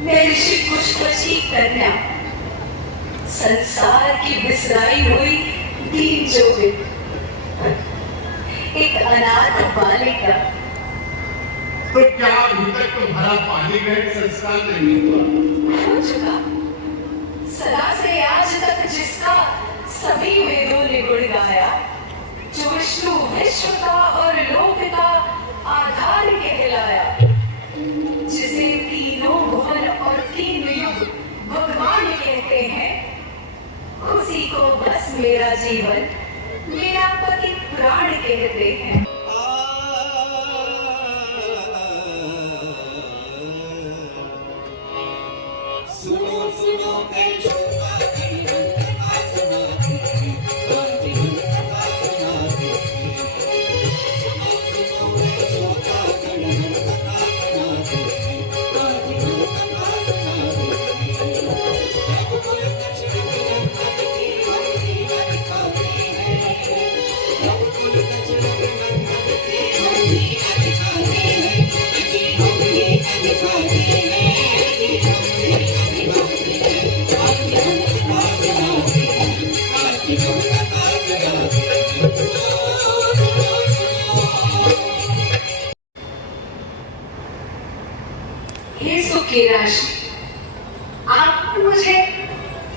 मैं ऋषि कुशवची कन्या, संसार की बिसराई हुई दीन जोगिन, एक अनाथ बालिका। तो क्या अभी तक तुम्हारा पानी में संस्कार नहीं हुआ? हो चुका। सदा से आज तक जिसका सभी वेदों ने गुण गाया, जो विष्णु विश्व का और लोक का आधार कहलाया, जिसे तीनों भुवन और तीन युग भगवान कहते हैं, उसी को बस मेरा जीवन, मेरा पति प्राण कहते हैं। सुनो सुनो हे सुख की राशि, आप मुझे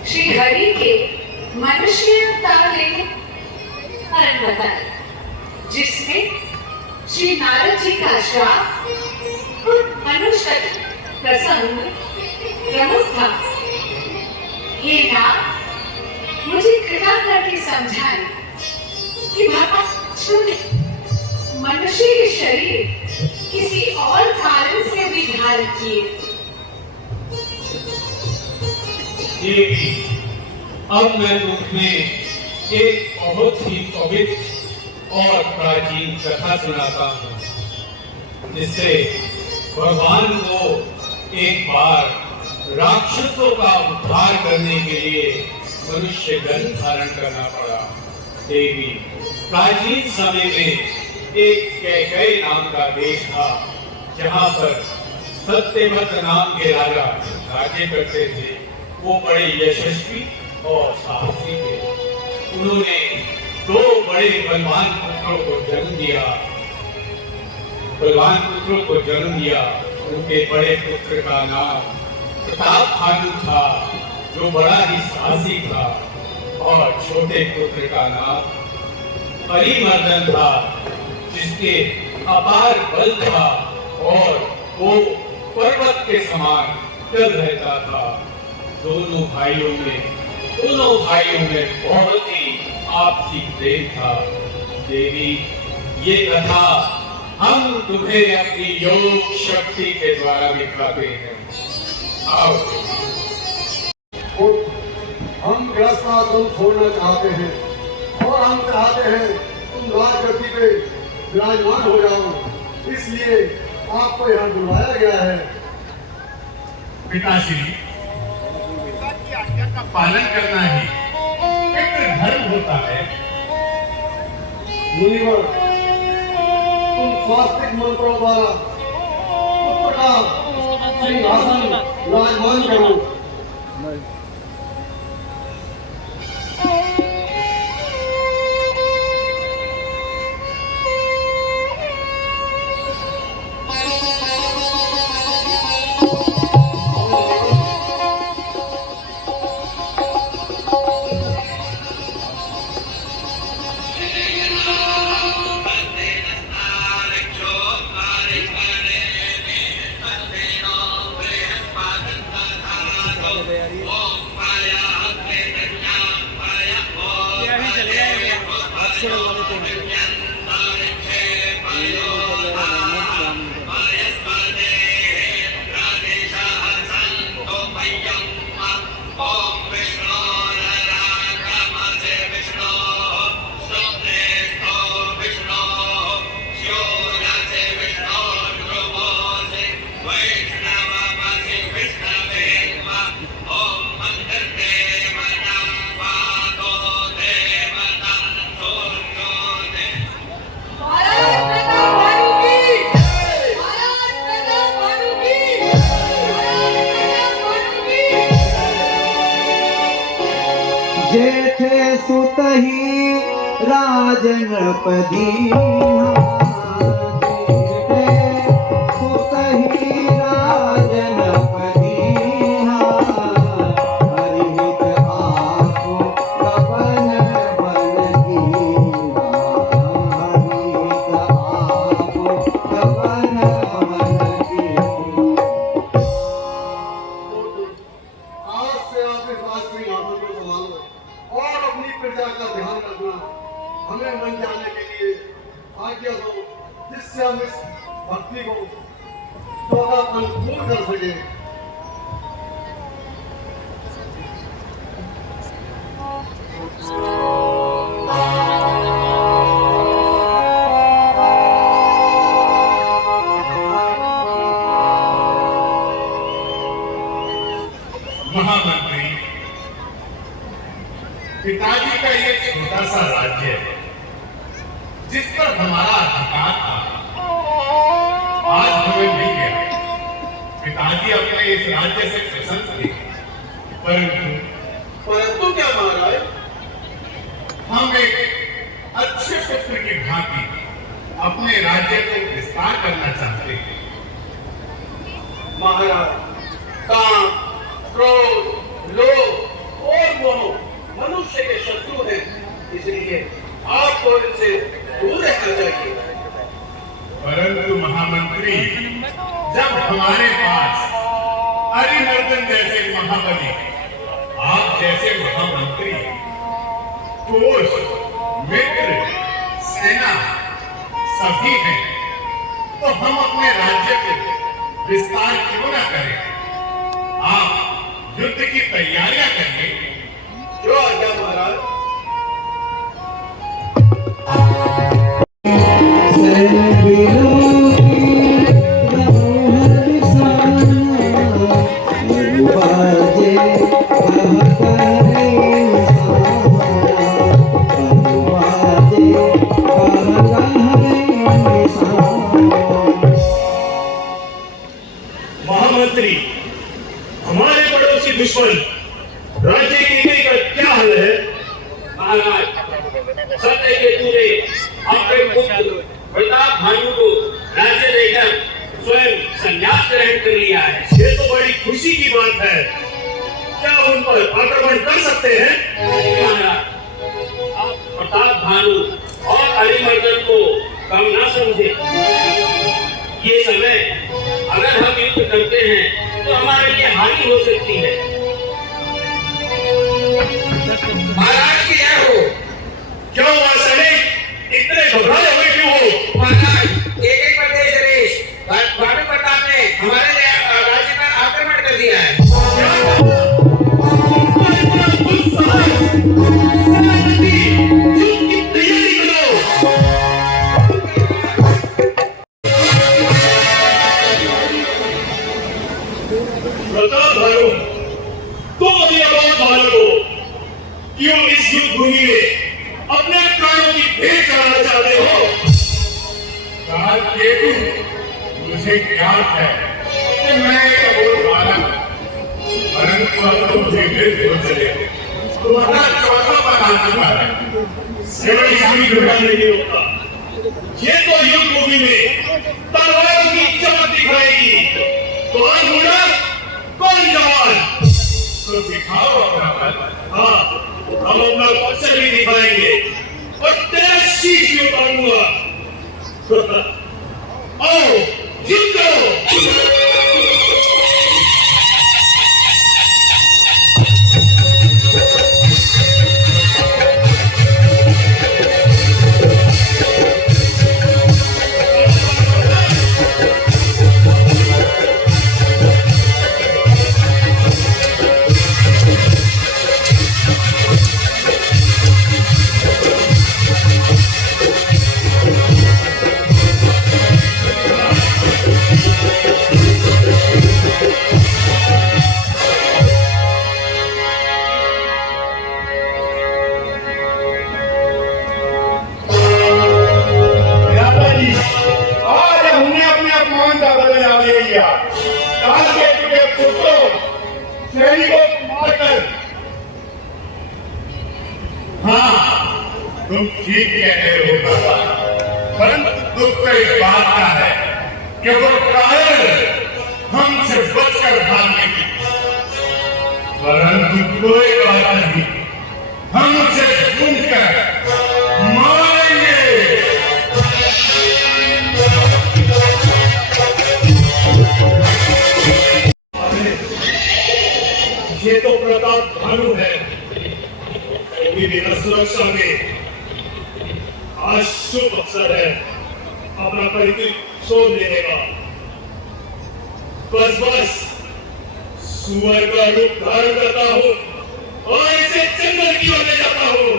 श्री हरि के मनुष्य अवतार लेने कारण बताए, जिसमें श्री नारद जी का श्राप और मनुष्य प्रसंग प्रमुख था। हे नाथ, मुझे कृपा करके समझाएं कि भगवान ने मनुष्य के शरीर किसी और कारण से भी धारण किए। देवी, अब मैं तुम्हें एक बहुत ही पवित्र और प्राचीन कथा सुनाता हूँ, जिससे भगवान को एक बार राक्षसों का उद्धार करने के लिए मनुष्य जन्म धारण करना पड़ा। देवी, प्राचीन समय में एक कैकेयी नाम का देश था, जहाँ पर सत्यव्रत नाम के राजा राज्य करते थे। वो बड़े यशस्वी और साहसी थे। उन्होंने दो बड़े बलवान पुत्रों को जन्म दिया। उनके बड़े पुत्र का नाम प्रतापभानु था, जो बड़ा ही साहसी था, और छोटे पुत्र का नाम परिमर्दन था, जिसके अपार बल था और वो पर्वत के समान चल रहता था। दोनों भाइयों में बहुत ही आपसी प्रेम था। देवी, ये कथा हम तुम्हें अपनी योग शक्ति के द्वारा दिखाते हैं। आओ। हम ग्रस्ताश्रम छोड़ना चाहते हैं और हम चाहते हैं तुम राजगद्दी पे विराजमान हो जाओ, इसलिए आपको यहाँ बुलाया गया है। पिताश्री, पिता की आज्ञा का पालन करना ही एक धर्म होता है। मुनिवर, तुम स्वास्तिक मंत्रों द्वारा पुत्र का सिंहासन विराजमान करो। Oh जेठे सुतही राजन पदीना आज से आप इस राजसी आसन को संभालो और अपनी प्रजा का ध्यान रखना। हमें मन जाने के लिए आज्ञा दो, जिससे हम इस भक्ति को 14 पल पूर्ण कर सके। महामंत्री, पिताजी का ये छोटा सा राज्य है जिस पर हमारा अधिकार था, आज हमें मिल गया। पिताजी अपने इस राज्य से प्रसन्न थे, परंतु क्या महाराज, हम एक अच्छे पुत्र की भांति अपने राज्य को विस्तार करना चाहते हैं। महाराज, काम, क्रोध, लोभ और मोह मनुष्य के शत्रु हैं, इसलिए आपको इनसे दूर रहना चाहिए। परंतु महामंत्री, जब हमारे पास अरिमर्दन जैसे महाबली, आप जैसे महामंत्री, कोष, मित्र, सेना सभी हैं, तो हम अपने राज्य के विस्तार क्यों न करें? आप युद्ध की तैयारियां करिए। जो आज्ञा महाराज। महामंत्री, हमारे पड़ोसी दुश्मन राज्य की का क्या हाल है? महाराज, सत्य के दूरे अपने पुत्र प्रताप भानु को राज्य देकर स्वयं संन्यास ग्रहण कर लिया है। ये तो बड़ी खुशी की बात है। क्या उन पर आक्रमण कर सकते हैं? महाराज, आप प्रताप भानु और अरिमर्दन को कम ना समझे। ये समय अगर हम युद्ध करते हैं तो हमारे लिए हानि हो सकती है। महाराज की जय हो। क्यों हुआ सैनिक, इतने घबराए हुए क्यों हो? महाराज, एक प्रदेश नरेश भानु प्रताप ने हमारे राज्य पर आक्रमण कर दिया है। प्रताप भानु, तुम अपनी आवाज बालको क्यों इस युद्ध भूमि में अपने प्राणों की भेंट चढ़ाना चाहते हो? मुझे ज्ञान है कि मैं एक अबोध बालक, परंतु अब तो मुझे वृद्ध हो चले। तुम्हारा चौथा पद आ चुका है। केवल इसकी घटना नहीं होता, ये तो युद्ध भूमि में तलवारों की चमक दिखाएगी। कौन बूढ़ा, कौन जवान? तो दिखाओ अपना पद। हाँ, हम अपना पक्ष भी दिखाएंगे और तेरा शीश भी उतारूंगा। आओ, युद्ध करो। हाँ, तुम ठीक कह रहे हो बाबा, परंतु दुख तो इस बात का है कि वो कायर हमसे बचकर भागने की, परंतु कोई बात नहीं, हम उसे ढूंढकर मारेंगे। ये तो प्रताप भानु है, वो भी बिना सुरक्षा में। आज शुभ अवसर है अपना परिचय छोड़ लेने का। बस बस सुअर का रूप धारण करता हूँ और इसे जंगल की ओर ले जाता हूँ।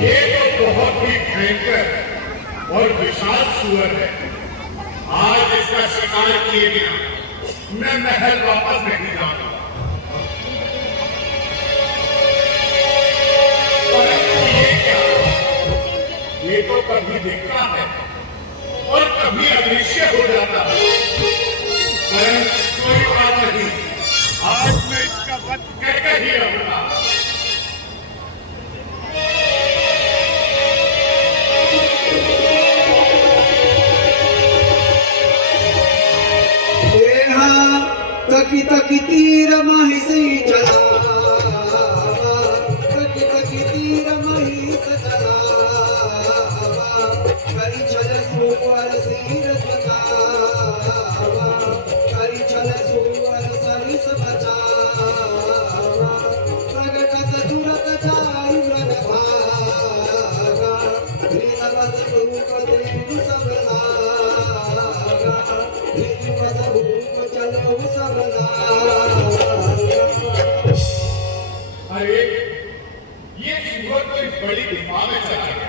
ये तो बहुत ही भयंकर और विशाल सुअर है। आज इसका शिकार किए बिना मैं महल वापस नहीं जाऊंगा। ये तो कभी दिखता है और कभी अदृश्य हो जाता है, परंतु कोई बात नहीं, आज मैं इसका वध करके ही रहूंगा। तकी तकी तीर महिषी चला, तकी तकी तीर महिष चला, करी छल सुवर सिर बचावा, करी छल सुवर सरिस बचावा, प्रगटत तुरत जाई व्रत भागा, दीन बस रूप देव सब लागा, दीन बस रूप चलो सब लागा। अरे ये सुअर तो इस बड़ी गुफा में चला गया,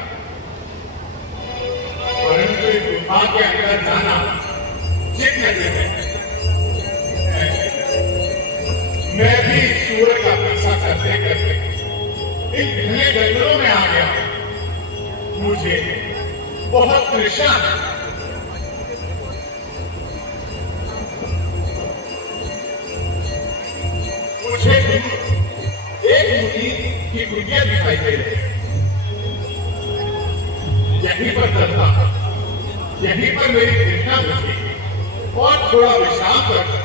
परंतु इस गुफा के अंदर जाना जिद नहीं है। मैं भी इस सुअर का पीछा करते करते इन घने जंगलों में आ गया। मुझे बहुत तृष्णा है। मुझे एक मुनि की कुटिया दिखाई दे रही है। यहीं पर चलता, यहीं पर मेरी तृष्णा बुझेगी और थोड़ा विश्राम करता।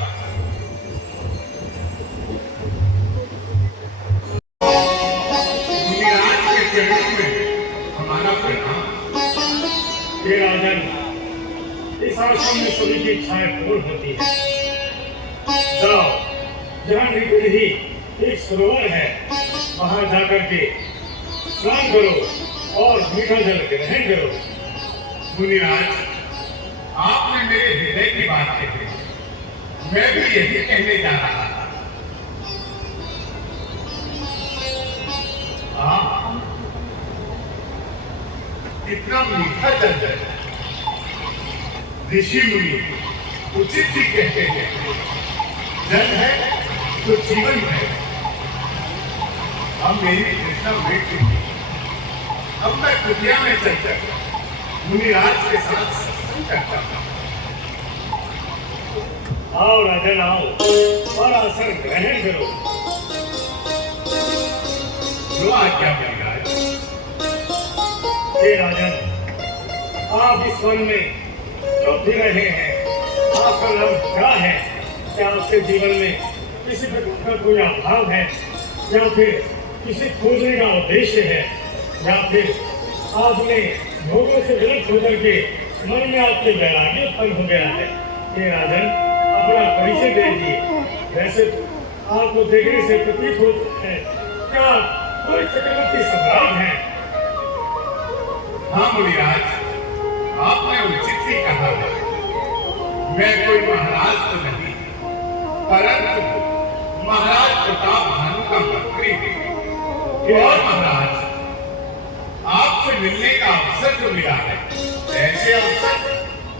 मुनिराज के चरणों में हमारा प्रणाम। हे राजन, इस आश्रम में सभी की इच्छाएं पूर्ण होती है। जाओ, जहाँ निकट ही एक सरोवर है, वहां जाकर के स्नान करो और मीठा जल ग्रहण करो। मुनिराज, आपने मेरे हृदय की बात कही, मैं भी यही कहने जा रहा था। हाँ, कितना मीठा जल है। ऋषि मुनि उचित ही कहते हैं, जल है तो जीवन है। अब मेरी तृष्णा मिट चुकी, अब मैं कुटिया में चलकर मुनिराज के साथ सत्संग करता हूँ। आओ राजन, आओ और आसन ग्रहण करो। जो आज्ञा मुनिराज। हे राजन, आप इस वन में जो भी रहे हैं, आपका नाम क्या है? क्या आपके जीवन में किसी प्रकार का कोई अभाव है, या फिर किसी खोजने का उद्देश्य है, या फिर आपने भोगों से विरक्त होकर के मन में आपके वैराग्य उत्पन्न हो गया है? हे राजन, अपना परिचय दे दिए। वैसे आपको देखने से प्रतीत होता है क्या कोई चक्रवर्ती सम्राट है? हाँ मुनिराज, आपने उचित ही कहा है। मैं कोई महाराज तो नहीं, परंतु महाराज प्रताप भानु का मंत्री हूँ। और महाराज, आपसे मिलने का अवसर जो मिला है, ऐसे अवसर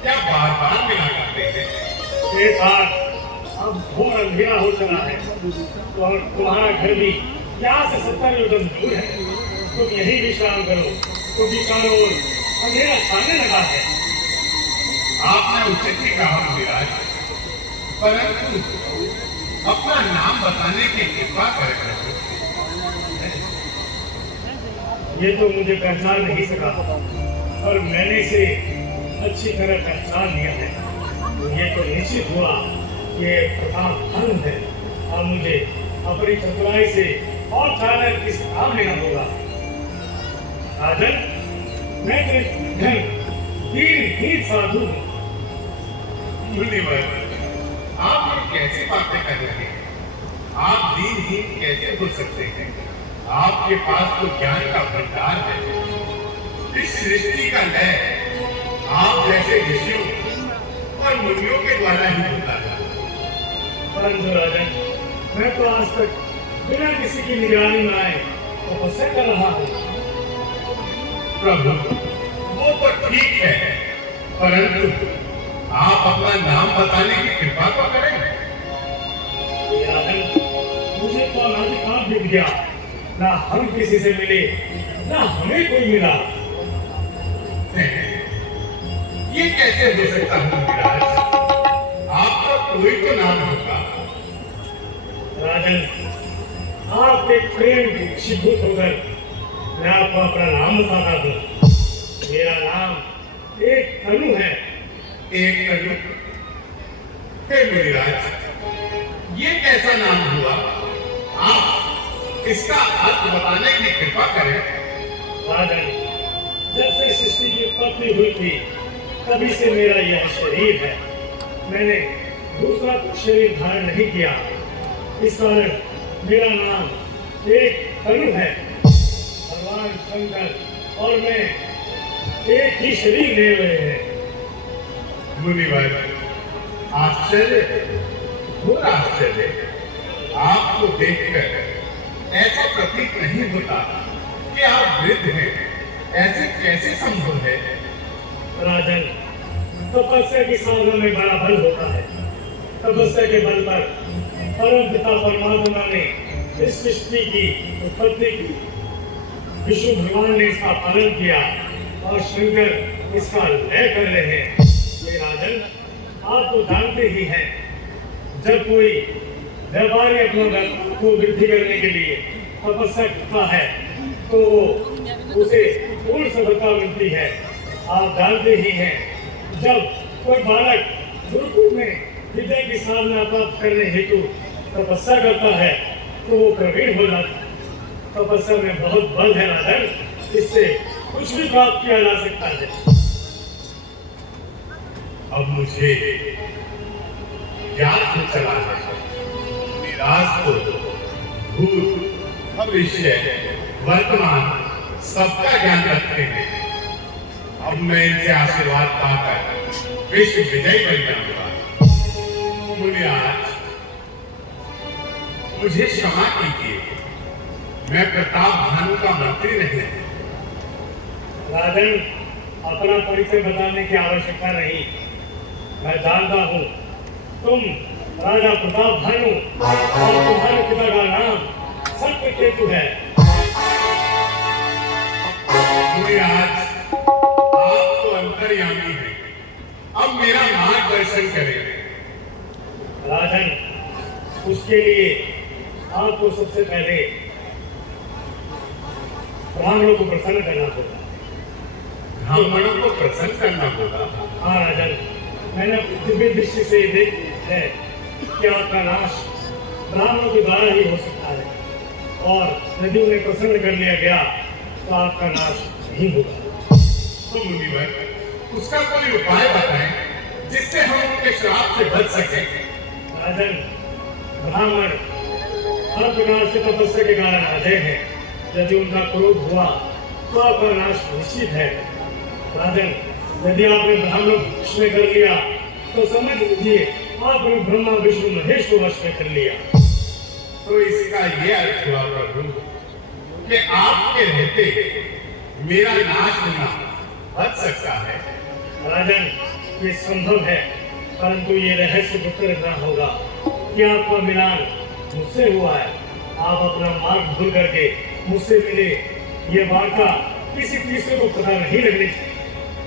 क्या बार बार मिला करते हैं? ये साथ अब घोर अंधेरा हो चला है और तुम्हारा घर भी यहाँ से 70 योजन दूर है। तुम यही विश्राम करो, क्योंकि चारों ओर अंधेरा छाने लगा है। आपने उचित ही कहा मुनिराज, परंतु अपना नाम बताने की कृपा कर। ये तो मुझे पहचान नहीं सका, और मैंने इसे अच्छी तरह पहचान लिया है। तो ये तो निश्चित हुआ ये प्रताप भानु है, और मुझे अपनी चतुराई से और चाणक्य की सलाह लेना होगा। राजन, मैं दीन साधु हूँ। मुनिवर, आप ये कैसी बातें कर रहे हैं? आप दीनहीन कैसे हो सकते हैं? आपके पास तो ज्ञान का भंडार है। इस सृष्टि का लय आप जैसे ऋषियों और मुनियों के द्वारा ही होता है। परंतु राजन, मैं तो आज तक बिना किसी की निगरानी में आए तपस्या कर रहा हूँ। प्रभु, वो तो ठीक है, परंतु आप अपना नाम बताने की कृपा तो करें। राजन, मुझे तो अनादिकाल बीत गया, ना हम किसी से मिले, ना हमें कोई मिला। ये कैसे हो सकता है मुनिराज? आपका कोई तो नाम होगा। राजन, आपके प्रेम की शिभूत होकर मैं आपको अपना नाम बताता हूँ। मेरा नाम एक तनु है। एक तनु? हे मुनिराज, ये कैसा नाम हुआ? आप इसका अर्थ बताने की कृपा करें। राजन, जब से सृष्टि की उत्पत्ति हुई थी, तभी से मेरा यह शरीर है। मैंने दूसरा शरीर धारण नहीं किया, इस कारण मेरा नाम एक तनु है। भगवान शंकर और मैं एक ही शरीर ले रहे हैं। मुनिवर, आश्चर्य, घोर आश्चर्य। आपको देखकर ऐसा प्रतीत नहीं होता कि आप वृद्ध हैं। ऐसे कैसे संभव है? राजन, तपस्या की साधना में बड़ा बल होता है। तपस्या के बल पर परम पिता परमात्मा ने इस सृष्टि की उत्पत्ति की। विष्णु भगवान ने इसका पालन किया, और शंकर इसका लय कर रहे हैं। ये राजन, आप तो जानते ही हैं, जब कोई व्यापारी अपना व्यापार को वृद्धि करने के लिए तपस्या करता है, तो उसे पूर्ण सफलता मिलती है। आप जानते ही हैं, जब कोई बालक गुरुकुल में विद्या की साधना प्राप्त करने हेतु तपस्या करता है, तो वो प्रवीण हो जाता है। तपस्या में बहुत बल है राजन, इससे कुछ भी प्राप्त किया जा सकता है। अब मुझे याद हो चला है, निराश को भूत, भविष्य, वर्तमान सबका ज्ञान रखते हैं। अब मैं इनसे आशीर्वाद पाकर विश्व विजयी बन जाऊंगा। मुनिराज, मुझे क्षमा कीजिए, मैं प्रताप भानु का मंत्री नहीं। राजन, अपना परिचय बताने की आवश्यकता नहीं। मैं जानता हूँ तुम राजा प्रताप भानु, और तुम्हारे पिता का नाम सत्यकेतु है। मुनिराज, आप तो अंतर्यामी हैं, अब मेरा मार्गदर्शन करें। राजन, उसके लिए आपको सबसे पहले ब्राह्मणों को प्रसन्न करना होगा। ब्राह्मणों को प्रसन्न करना होगा। हाँ राजन, मैंने दिव्य दृष्टि से देख है कि आपका नाश ब्राह्मणों के द्वारा ही हो सकता है, और यदि उन्हें प्रसन्न कर लिया गया तो आपका नाश नहीं होगा। तो मुनिवर, उसका कोई उपाय बताएं जिससे हम उनके श्राप से बच सकें। राजन, ब्राह्मण हर प्रकार से तपस्या के कारण अजय है। यदि उनका क्रोध हुआ तो आपका नाश निश्चित है। राजन, यदि आपने ब्राह्मण वश में कर लिया तो समझ लीजिए आपने ब्रह्मा विष्णु महेश को वश में कर लिया। तो इसका ये अर्थ हुआ प्रभु कि आपके रहते मेरा नाश होना बच सकता है। राजन, ये संभव है, परंतु ये रहस्य गुप्त रखना होगा कि आपका मिलान मुझसे हुआ है। आप अपना मार्ग भूल करके मुझसे मिले, ये वार्ता किसी तीसरे को पता नहीं लगनी चाहिए।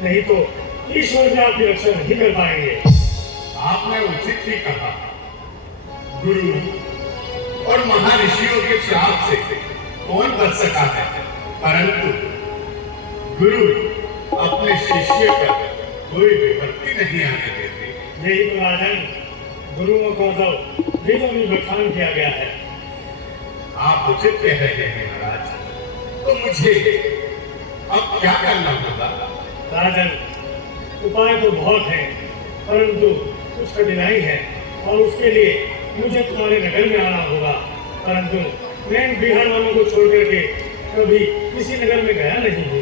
नहीं तो ईश्वर भी आपकी रक्षा नहीं कर पाएंगे। आपने उचित ही कहा। गुरु और महर्षियों के श्राप से कौन बच सका है, परंतु गुरु अपने शिष्य पर कोई विपत्ति नहीं आने देते। यही तो राजन गुरुओं को तो वेदों में बखान किया गया है। आप उचित कह रहे हैं महाराज। तो मुझे अब क्या करना होगा? राजन उपाय तो बहुत हैं, परंतु कुछ कठिनाई है और उसके लिए मुझे तुम्हारे नगर में आना होगा। परंतु मैं इन बिहार वालों को छोड़ करके कभी किसी नगर में गया नहीं हूँ।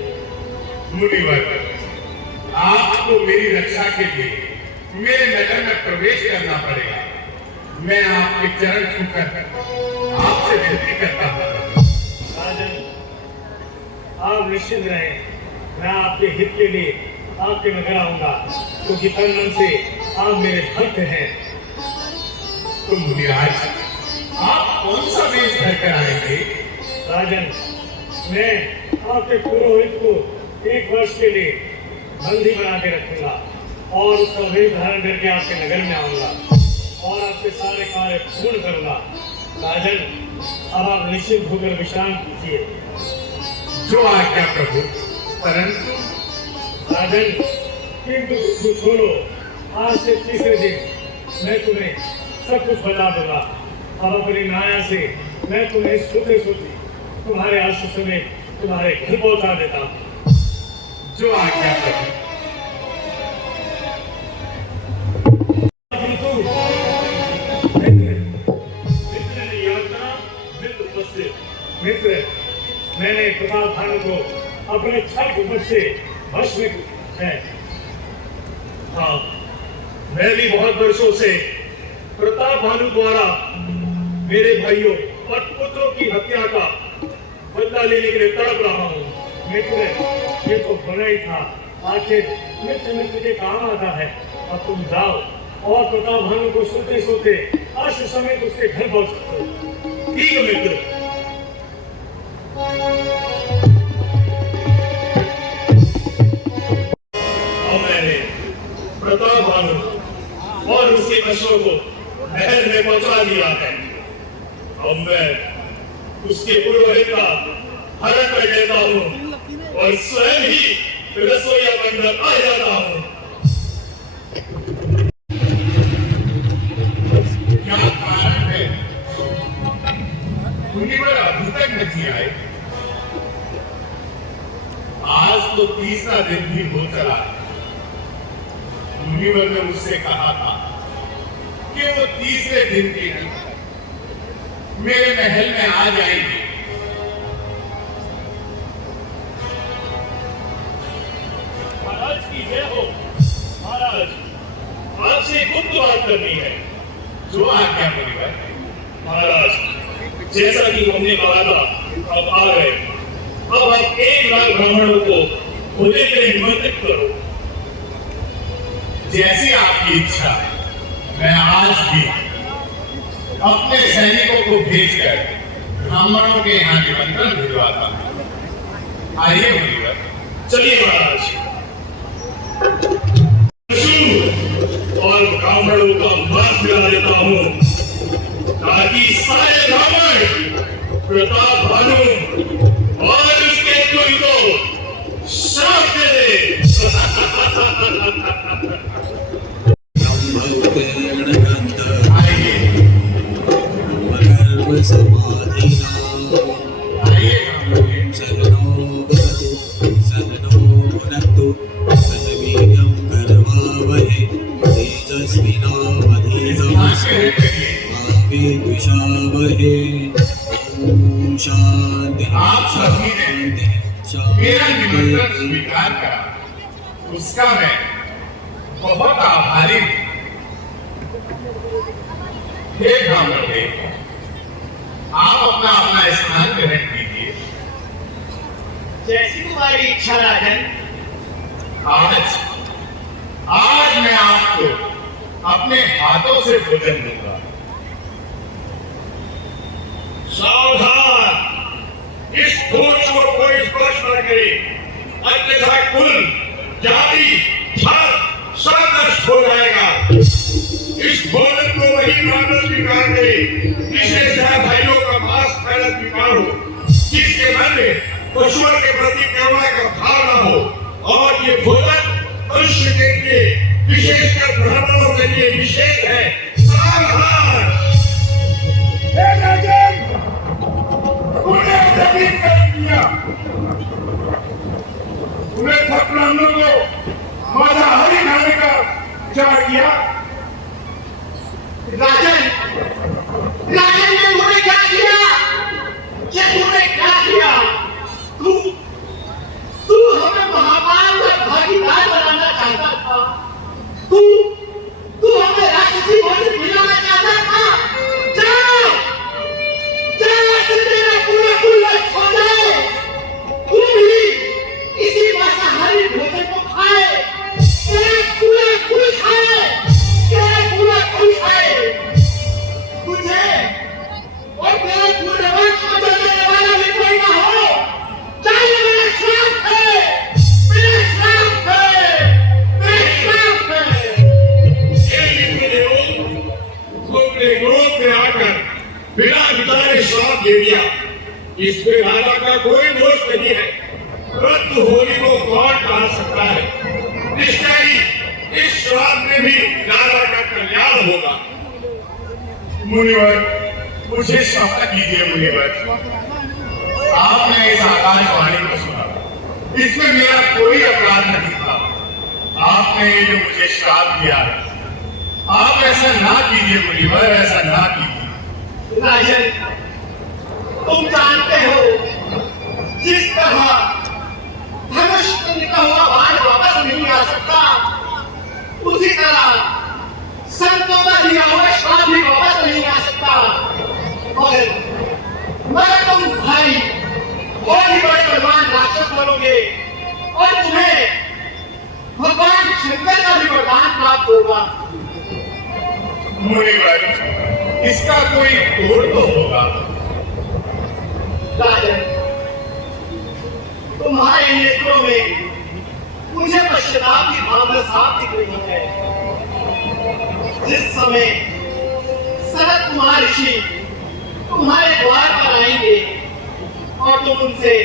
मुनिवर, आपको मेरी रक्षा के लिए मेरे नगर में प्रवेश करना पड़ेगा। मैं आपके चरण छूकर आपसे विनती करता हूँ। राजन आप निश्चिंत रहें, मैं आपके हित के लिए आपके नगर आऊंगा, क्योंकि तन मन से आप मेरे भक्त हैं। तो मुनिराज, आप कौन सा वेश धरकर आएंगे? राजन मैं आपके पुरोहित को 1 वर्ष के लिए बंदी बना के रखूंगा और उसका वेश धारण करके आपके नगर में आऊंगा और आपके सारे कार्य पूर्ण करूंगा। राजन अब आप निश्चित होकर विश्राम कीजिए। जो आज्ञा प्रभु। परंतु राजन किंतु तू छोड़ो, आज से तीसरे दिन मैं तुम्हें सब कुछ बता दूंगा। अब अपनी माया से मैं तुम्हें सोते सोते तुम्हारे आश्रम में तुम्हारे घर पहुंचा देता हूँ। जो आज्ञा प्रभु। किंतु मित्र मित्र ने याद करा, मित्र उपस्थित। मित्र मैंने प्रताप भानु को अपने छल कुपट से वश में है। हाँ, मैं भी बहुत वर्षों से प्रताप भानु द्वारा मेरे भाइयों और पुत्रों की हत्या का बदला लेने के लिए तड़प रहा हूँ। मित्र ये तो बना ही था, आखिर मित्र मित्र के काम आता है। अब तुम जाओ और प्रताप भानु को सोते सोते आश्रम समेत उसके घर पहुंच सकते हो। ठीक है मित्र। और मैंने प्रताप भानु और उसके अश्व को महल में पहुंचा दिया है। अब मैं उसके पुरोहित का हरण कर लेता हूँ और स्वयं ही रसोईया बनकर आ जाता हूँ। क्या कारण है? मुनिवर अभी तक नहीं आए। आज तो तीसरा दिन भी हो चला। मुनिवर ने मुझसे कहा था कि वो तीसरे दिन के मेरे महल में आ जाएंगे। महाराज की जय हो। महाराज आपसे गुप्त बात करनी है। जो आज्ञा मुनिवर। महाराज जैसा कि हमने कहा था अब आ गए। अब आप 1 लाख ब्राह्मणों को भोजन के लिए निमंत्रित करो। जैसी आपकी इच्छा है, मैं आज भी अपने सैनिकों को भेजकर ब्राह्मणों के यहाँ निमंत्रण भिजवाता हूँ। आइए मुनिवर। चलिए महाराज। और ब्राह्मणों का मांस मिला देता हूँ ताकि सारे ब्राह्मण प्रताप भानु और उसके कुल को श्राप दे दे। आप सभी ने मेरा निमंत्रण स्वीकार करा, उसका मैं बहुत आभारी हूँ। हे ब्राह्मण देव, आप अपना अपना स्थान ग्रहण कीजिए। जैसी तुम्हारी इच्छा राजन। आज मैं आपको अपने हाथों से भोजन दूंगा। सावधान, इस भोज को कोई स्पर्श न करे, अन्यथा कुल जाति, धर्म सब नष्ट हो जाएगा। इस भोजन को वही ब्राह्मण स्वीकार करे जिसे चाहे भाइयों का मांस खाना स्वीकार हो, जिसके मन में पशुओं के प्रति करुणा का भाव न हो। और ये भोजन मनुष्य के लिए, विशेषकर ब्राह्मणों के लिए विशेष है। सावधान! उन्हें सब ब्राह्मणों को मांसाहारी खाने का विचार किया। राजन, राजन ने मुझे क्या किया? ये तूने क्या किया? तू हमें महाभारत का भागीदार बनाना चाहता था। तू हमें राक्षसी भोजन खिलाना चाहता था। जाओ, तेरा पूरा कुल नष्ट हो जाए। तू भी इसी मांसाहारी भोजन को खाए, तेरा पूरा कुल खाए, तेरा पूरा कुल खाए। तुझे और तेरे पूरे वंश को जलने वाला भी कोई ना हो। चाहिए मेरा श्राप है, मेरा श्राप है, मेरा श्राप है। अपने क्रोध में आकर बिना विचारे श्राप दे दिया। इसमें राजा का कोई दोष नहीं है, परंतु होली को कौन टाल सकता है? निश्चय ही इस श्राप में भी राजा का कल्याण होगा। मुनिवर, मुझे क्षमा कीजिए मुनिवर। आपने इस आकाशवाणी को सुना, इसमें मेरा कोई अपराध नहीं था। आपने जो मुझे श्राप दिया, आप ऐसा ना कीजिए मुनिवर, ऐसा ना कीजिए। राजन, तुम जानते हो जिस तरह धनुष से निकला हुआ बाण वापस नहीं आ सकता, उसी तरह संतों का दिया हुआ श्राप भी वापस नहीं आ सकता। मगर तुम भाई बहुत ही बड़े बलवान राक्षस बनोगे और तुम्हें भगवान शंकर का भी वरदान प्राप्त होगा। मुनिवर, इसका कोई तोड़ तो होगा। राजन, तुम्हारे नेत्रों में मुझे पश्चाताप की भावना साफ दिख रही है। जिस समय सनत कुमार ऋषि तुम्हारे द्वार पर आएंगे और तुम उनसे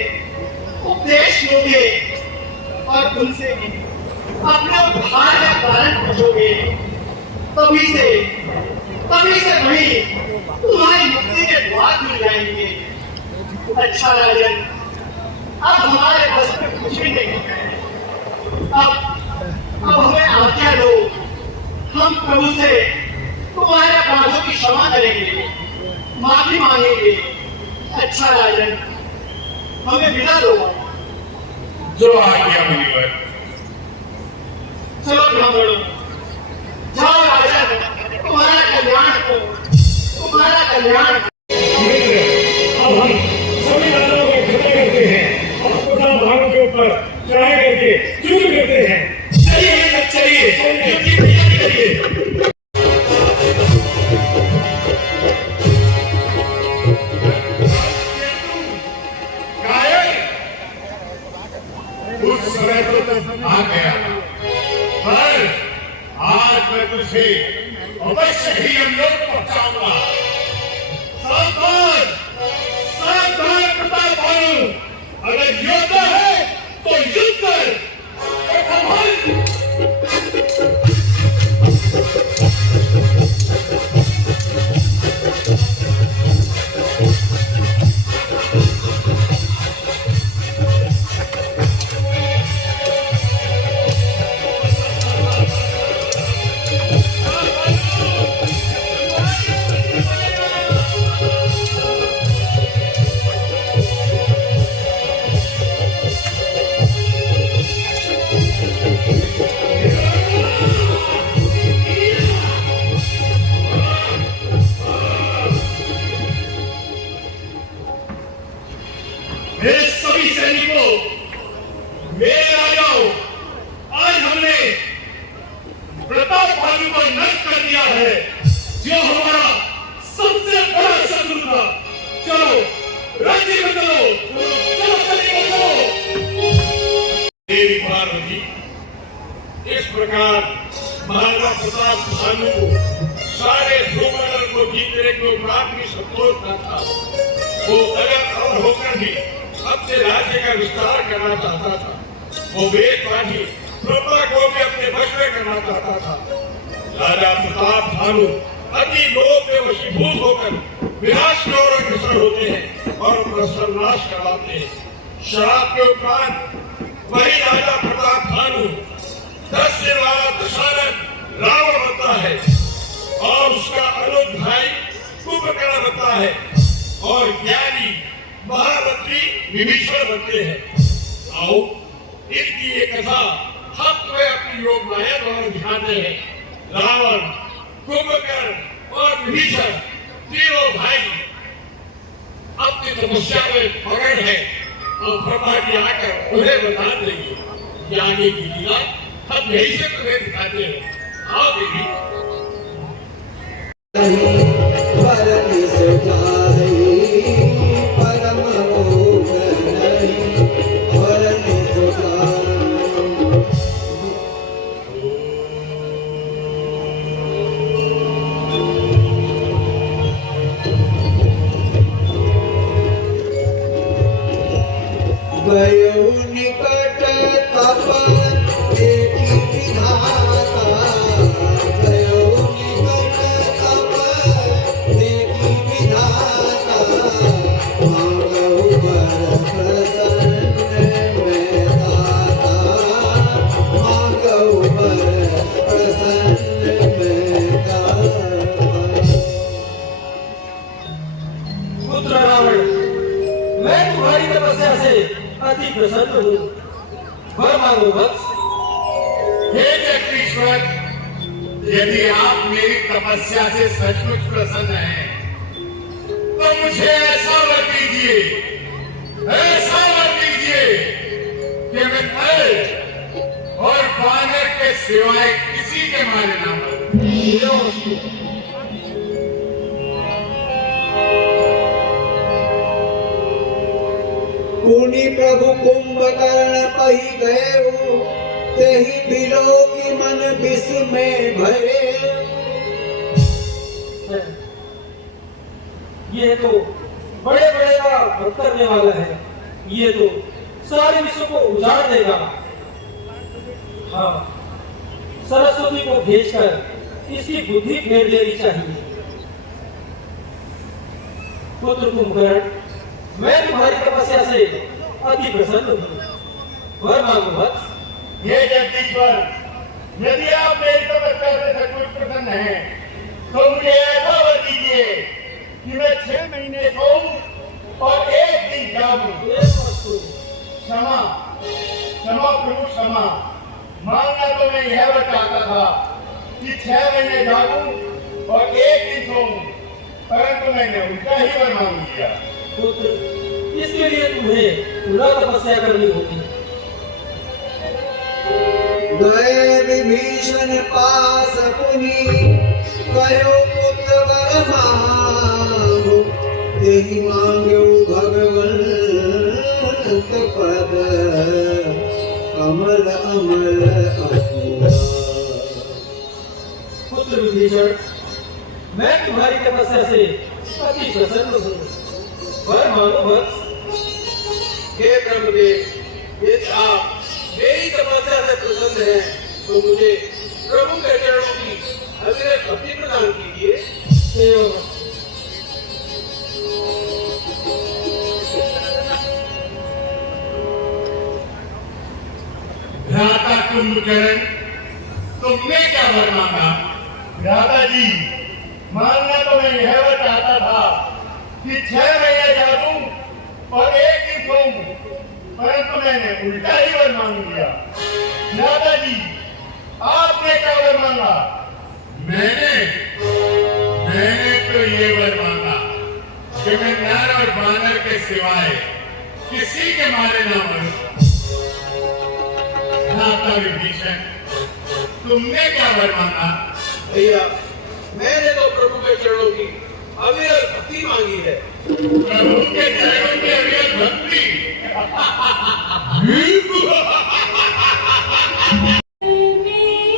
उपदेश लोगे और उनसे अपने उद्धार का कारण पूछोगे, तभी से वही तुम्हारी मुक्ति के द्वार खुल जाएंगे। अच्छा राजन, अब हमारे बस में कुछ भी नहीं है। अब हमें आज्ञा दो, हम प्रभु से तुम्हारे अपराधों की क्षमा करेंगे, माफी मांगेंगे। अच्छा राजन, हमें विदा दो। जो आज्ञा मुनिवर। चलो ब्राह्मणों, जाओ राजन, तुम्हारा कल्याण हो, तुम्हारा कल्याण। अब हम सभी दानों को खड़े करते हैं और प्रताप भानु के ऊपर चढ़ाई करके युद्ध करते हैं। चलिए, युद्ध की तैयारी करिए। उस समय तो आ गया, पर आज मैं तुझे अवश्य ही हमलोग पहुंचाऊंगा। सावधान, सावधान प्रताप भानु, अगर योद्धा है तो युद्ध कर। मेरे सभी सैनिकों, मेरे राजाओं, आज हमने प्रताप भानु को नष्ट कर दिया है, जो हमारा सबसे बड़ा शत्रु था। चलो राज्य में चलो, चलो सैनिकों चलो। देवी पार्वती, प्रकार महाराणा प्रताप भानु सारे भूमंडल को जीतने को प्राप्त संतोष था, वो अलग और होकर भी अपने राज्य का विस्तार करना चाहता था। वो वेदवादी प्रजा को भी अपने वश में करना चाहता था। राजा प्रताप भानु अति लोभ में वशीभूत होकर विनाश की ओर अग्रसर होते हैं और अपना सर्वनाश कराते हैं। शराब के उपरांत वही राजा प्रताप भानु 10 से 12 दशरथ रावण बनता है और उसका अनुज भाई कुंभकर्ण बनता है और ज्ञानी महारथी विभीषण बनते हैं। आओ इनकी ये कथा हम तुम्हें अपनी योग माया द्वारा दिखाते हैं। रावण, कुंभकर्ण और विभीषण तीनों भाई अपनी तपस्या में मगन है और ब्रह्मा जी आकर उन्हें वरदान देंगे। ज्ञानी की लीला हम यही से तुम्हें दिखाते हैं। आओ देवी। परम सुखाई परम भोग नहीं परम सुखाई। गयो निकट तप देखी विधाता, गयो निकट तप देखी विधाता, मांगो वर प्रसन्न में दाता, मांगो वर प्रसन्न में दाता। पुत्र रावण, मैं तुम्हारी तपस्या से अति प्रसन्न हूँ। वर मांगो वत्स। हे जगदीश्वर, यदि आप मेरी तपस्या से सचमुच प्रसन्न हैं, तो मुझे ऐसा वर दीजिए, ऐसा वर दीजिए कि मैं नर और बानर के सिवाय किसी के मारे ना मरूं। पुनि प्रभु कुंभकर्ण पही गए, तेहि बिलो की मन विस्मय भये। ये तो बड़े बड़े का वध करने वाला है। ये तो सारे विश्व को उजाड़ देगा। हाँ, सरस्वती को भेजकर इसकी बुद्धि फेर लेनी चाहिए। पुत्र कुंभकर्ण, मैं तुम्हारी तपस्या से अति प्रसन्न हूँ। वर मांगो वत्स। हे जगदीश्वर, यदि आप मेरी तपस्या से सचमुच प्रसन्न हैं, तो मुझे ऐसा वर दीजिए कि मैं 6 महीने सोऊं और 1 दिन जागूं। क्षमा, क्षमा प्रभु क्षमा। मानना तो मैं यह वर चाहता था कि 6 महीने जागूं और 1 दिन सोऊं, परंतु मैंने उल्टा ही वर मांग लिया। पुत्र, इसके लिए तुम्हें पूरा तपस्या करनी होगी। गए विभीषण पास पुनि, कहो पुत्र वर मांगो, तेहि मांगो भगवंत पद, कमल अमल अनुराग। पुत्र विभीषण, मैं तुम्हारी तपस्या से अति प्रसन्न हूँ। वर मांगो वत्स। हे ब्रह्मदेव, यदि आप मेरी तपस्या से प्रसन्न हैं, तो मुझे प्रभु के चरणों की अविरत भक्ति प्रदान कीजिए। एवं भ्राता कुंभकर्ण, तुमने क्या वर मांगा? भ्राता जी, मानना तो मैं यह वर चाहता था कि 6 महीने जागूं और 1 दिन सोऊं, परंतु मैंने उल्टा ही वर मांग लिया। भ्राता जी, आपने क्या वर मांगा? मैंने तो ये वर मांगा कि मैं नर और बानर के सिवाय किसी के मारे ना मरूं। भ्राता विभीषण, तुमने क्या वर मांगा? भैया, मैंने तो प्रभु के चरणों की अविरत भक्ति मांगी है। प्रभु के चरणों की अविरत भक्ति? में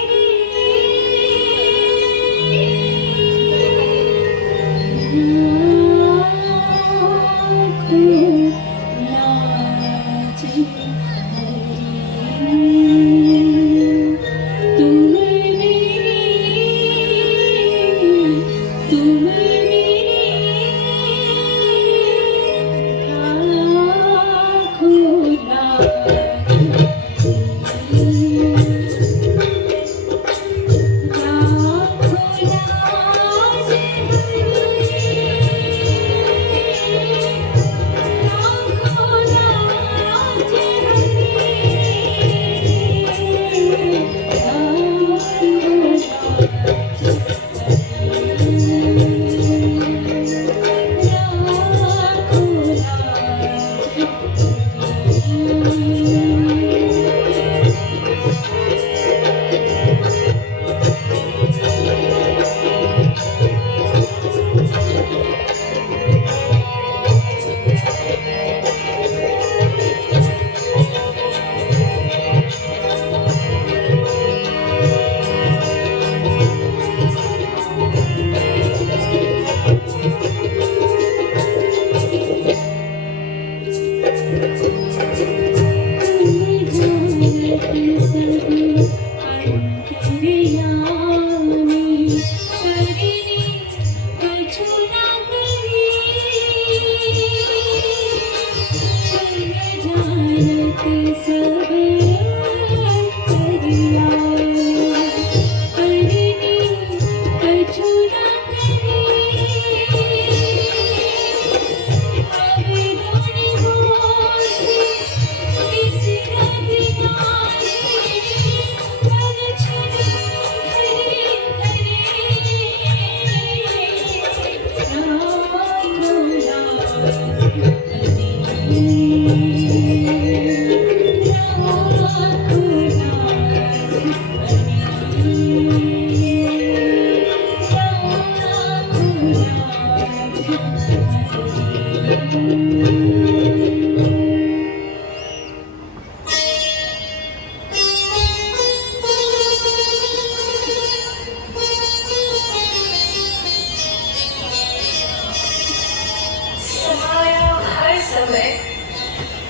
समाया हर समय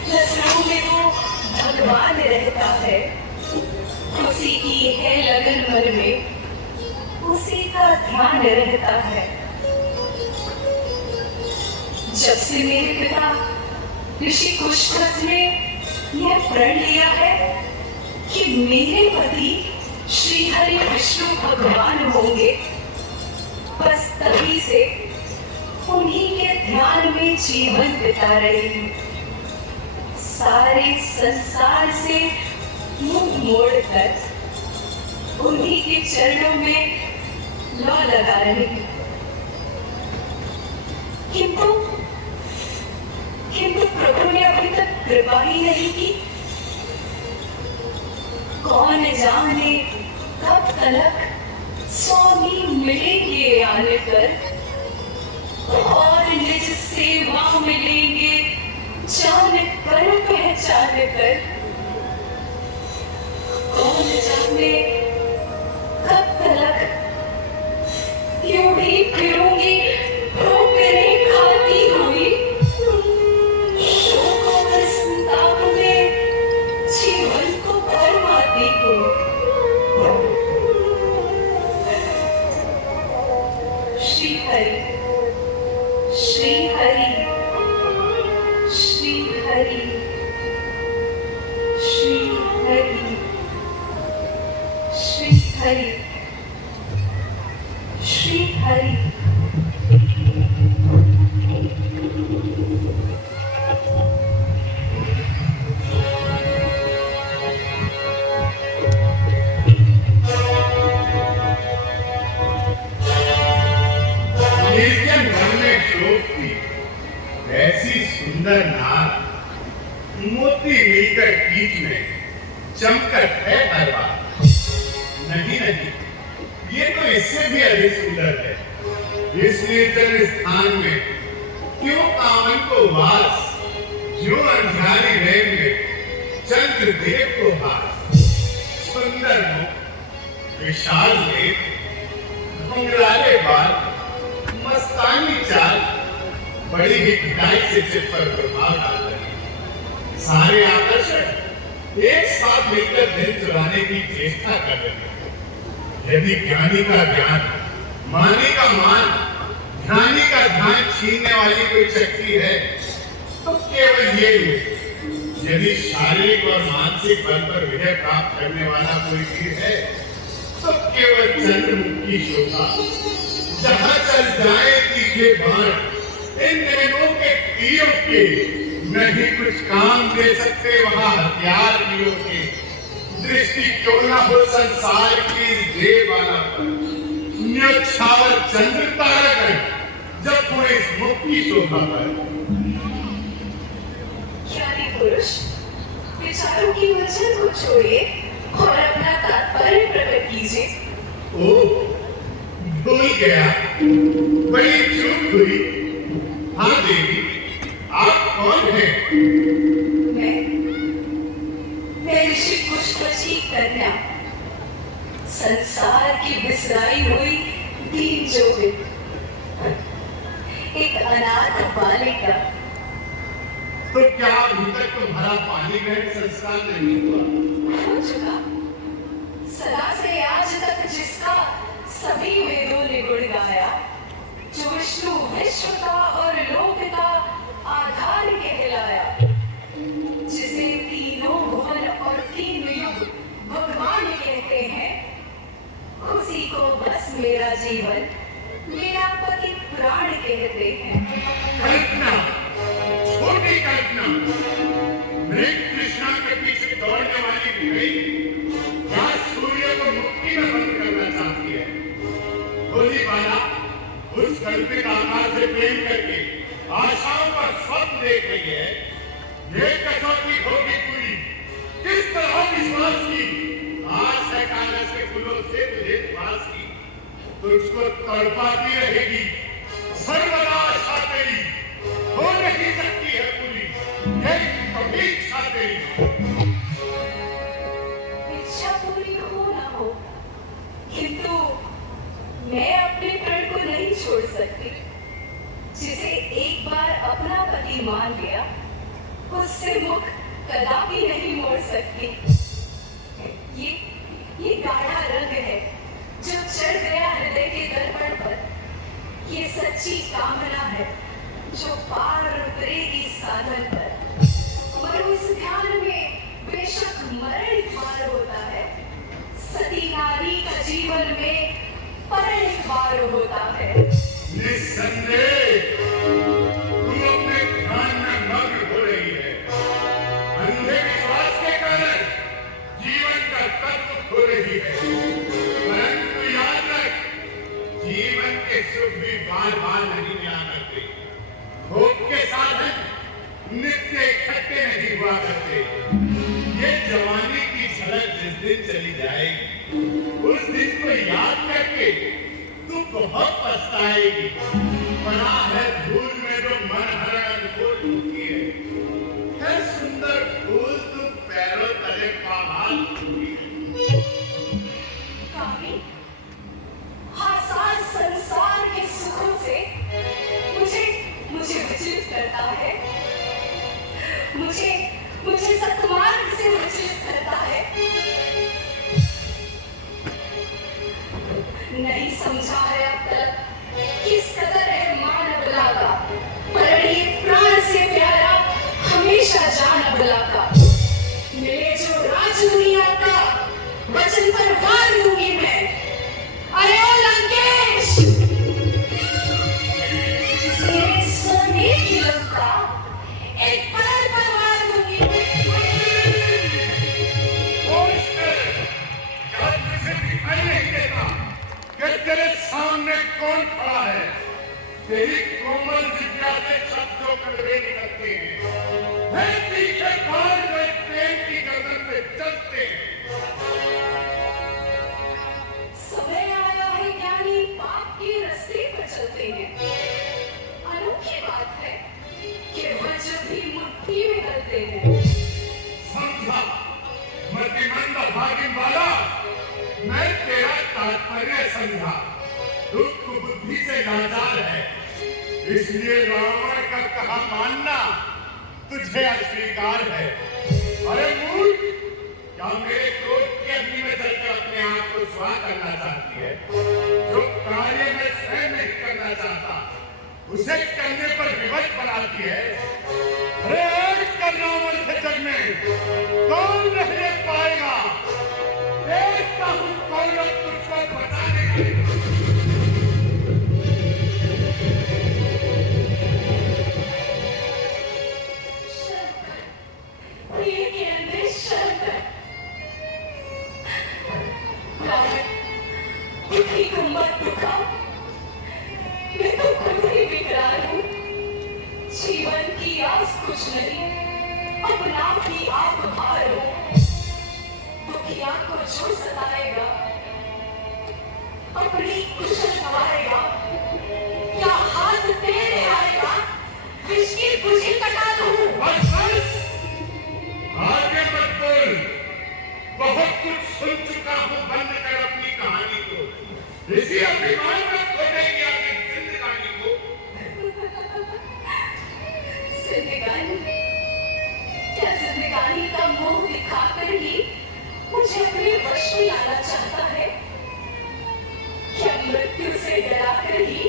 नजरों में वो भगवान रहता है, उसी की है लगन मन में, उसी का ध्यान रहता है। जब से मेरे पिता ऋषि कुशध्वज ने यह प्रण लिया है कि मेरे पति श्री हरि विष्णु भगवान होंगे, बस तभी से उन्हीं के ध्यान में जीवन बिता रही हूँ। सारे संसार से मुंह मोड़कर उन्हीं के चरणों में लौ लगा रही हूँ। किंतु प्रभु ने अभी तक कृपा ही नहीं की। कौन जाने कब तक स्वामी मिलेंगे आने पर और निज सेवा मिलेंगे जान कर पहचान कर। कौन जाने कब तक यूं ही फिरूंगी ठोकरें खाती हुई, शोक और संताप में जीवन को बर्बादी हूँ। श्री हरि श्री हरि श्री हरि श्री हरि श्री हरि श्री हरि। निर्जन वन में शोभती ऐसी सुंदर नार मोती मिलकर कीट में चमकर है बर्बाद। नहीं नहीं, ये तो इससे भी अधिक सुंदर है। इस निर्जन स्थान में क्यों कामन को वास, जो अंधारी रेल में चंद्रदेव को भास। सुंदर मुख, विशाल नेत्र, घुंघराले बाल, मस्तानी चाल, बड़ी ही कटाई से चित्त पर प्रभाव डाल रहे हैं। सारे आकर्षण एक साथ मिलकर दिल चुराने की चेष्टा कर रहे हैं। यदि ज्ञानी का ज्ञान, मानी का मान, ध्यानी का ध्यान छीनने वाली कोई शक्ति है तो केवल ये है। यदि शारीरिक और मानसिक बल पर विजय प्राप्त करने वाला कोई वीर है तो केवल चंद्रमुखी शोभा। जहां चल जाए तीखे बाण, इन नैनों के तीरों के नहीं कुछ काम दे सकते वहां हथियार वीरों के। दृष्टि क्यों ना हो संसार की देव वाला पर, न्योछावर चंद्र तारागण जब वो इस मुख की शोभा पर। ज्ञानी पुरुष विचारों की उलझन को छोड़िए और अपना तात्पर्य प्रकट कीजिए। ओ, भूल गया, बड़ी चूक हुई। हाँ देवी, आप कौन हैं? मैं ऋषि पुष्पवती की कन्या, संसार की बिसराई हुई दीन जोगिन, एक अनाथ बालिका। तो क्या अभी तक तुम्हारा पानी ग्रहण संस्कार नहीं हुआ? हो चुका। सदा से आज तक जिसका सभी वेदों ने गुण गाया, जो विष्णु विश्व का और लोक का आधार कहलाया, जिसे तीनों भुवन और तीन युग भगवान कहते हैं, उसी को बस मेरा जीवन, मेरा पति प्राण कहते हैं। कल्पना, छोटी कल्पना, मृग कृष्णा के पीछे दौड़ने वाली विवेक क्या सूर्य को मुक्ति में बंद करना चाहती है? होली वाला उस कल्पित आकार से प्रेम करके आशाओं का स्वप्न देख रही है। ये कसौटी होगी पूरी। किस तरह विश्वास की आश है कागज के फूलों से तुझे पास की, तुझको तड़पाती रहेगी सर्वदा आशा तेरी। हो नहीं सकती है पूरी ये कभी इच्छा तेरी। इच्छा पूरी हो ना हो, किंतु मैं अपने प्रण को नहीं छोड़ सकती। जिसे एक बार अपना पति मान लिया, उससे मुख कदापि नहीं मोड़ सकती। ये गाढ़ा रंग है जो चढ़ गया हृदय के दर्पण पर। ये सच्ची कामना है जो पार उतरेगी साधन पर। और उस ध्यान में बेशक मरण पार होता है, सती नारी का जीवन में परण पार होता है। निस्संदेह तुम अपने ध्यान में मग्न हो रही है। अंधे विश्वास के कारण जीवन का तत्व खो रही है। परंतु याद रख, जीवन के सुख भी बार बार नहीं मिला करते। भोग के साधन नित्य इकट्ठे नहीं हुआ करते। ये जवानी की झलक जिस दिन चली जाएगी, उस दिन को याद करके तू बहुत पछताएगी। पड़ा है धूल में जो मन हर अनमोल होती है। है सुंदर फूल तू पैरों तले पामाल होती है। कामी, हासार संसार के सुखों से मुझे विचलित करता है। मुझे सत्मार्ग से विचलित करता है। नहीं समझा है अब तक किस कदर है मान अबला का, पर ये प्राण से प्यारा हमेशा जान अबला का। मिले जो राज दुनिया का, वचन पर वार दूंगी मैं। अरे ओ लंकेश, तेरे सोने की लंका एक पल पर वार दूंगी मैं। क्या तुझे दिखाई नहीं देता कि तेरे सामने कौन खड़ा है? तेरी कोमल जिज्ञा से शब्दों कड़वे निकलते हैं। है पीछे भाग गए प्रेम की गर्दन पे चलते हैं। समय आया है ज्ञानी पाप के रास्ते पर चलते हैं। अनोखी बात है कि वज्र भी मुट्ठी में गलते हैं। समझा मतिमंद भागिन वाला, मैं तेरा तात्पर्य समझा। तू कुबुद्धि से लाचार है, इसलिए रावण कहा मानना तुझे अस्वीकार है। अरे मूर्ख, क्या मेरे क्रोध की अग्नि में जलकर अपने आप को स्वाह करना चाहती है? जो कार्य में स्वयं नहीं करना चाहता उसे करने पर विवश बनाती है। अरे एक का रावण से जग में कौन रहने पाएगा? देखता हूं कौन तुझको बताने के लिए। जीवन की आस कुछ नहीं, अपना भी आप भार हो। दुखिया को जो सताएगा अपनी कुशल गवाएगा, क्या हाथ तेरे आएगा विष की बुझी कटा दूं। आगे मत बोल, बहुत कुछ सुन चुका हूं। बंद कर अपनी कहानी को। इसी अभिमान में खो देगी अपनी जिंदगानी को। जिंदगानी, क्या जिंदगानी का मोह दिखाकर ही मुझे अपने वश में लाना चाहता है? क्या मृत्यु से डराकर ही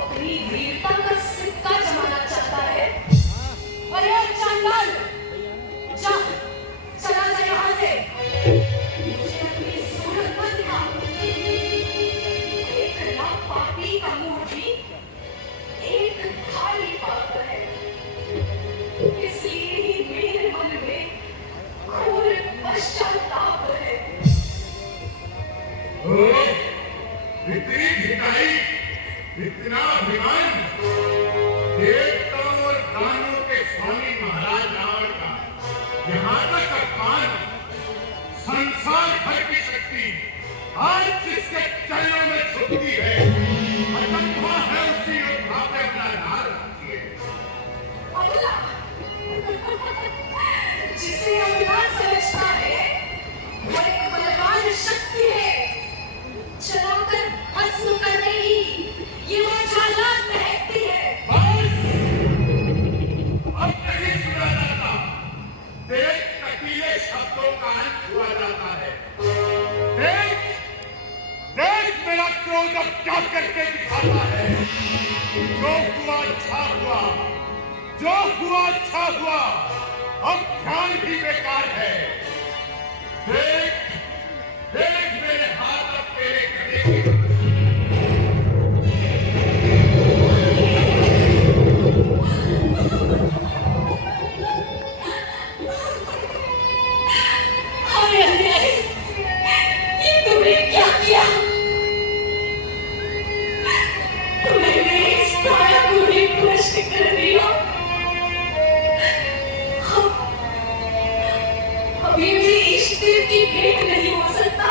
अपनी वीरता का सिक्का जमाना चाहता है? अरे चांडाल, जा, चला जा यहाँ से। मुझे अपनी सूरत मत दिखा। देखना पापी का मुंह भी एक खाली पात्र है। इसलिए ही मेरे मन में घोर पश्चाताप है। इतनी ढिठाई, इतना अभिमान देवताओं और दानों के स्वामी महाराज रावण का। यहाँ तक अपमान, संसार भर की शक्ति आज जिसके चरणों में झुकती है, अचंभा है उसी योद्धा पे अपना नार रखती है। अबला, जिसे अबला समझता है वो एक बलवान शक्ति है। चलाकर भस्म करने ही ये ज्वाला महकती है। अब नहीं सुना जाता, तेरे कटीले शब्दों का अंत हुआ जाता है। देख, देख मेरा क्रोध अब क्या करके दिखाता है। जो हुआ अच्छा हुआ, जो हुआ अच्छा हुआ, अब ध्यान भी बेकार है। देख, देख मेरे हाथ अब तेरे गले की हाय अन्याय, ये तुमने क्या किया? तुमने मेरी इस काया को भी भ्रष्ट कर दिया। अब ये मेरे इष्ट देव की भेंट नहीं हो सकता।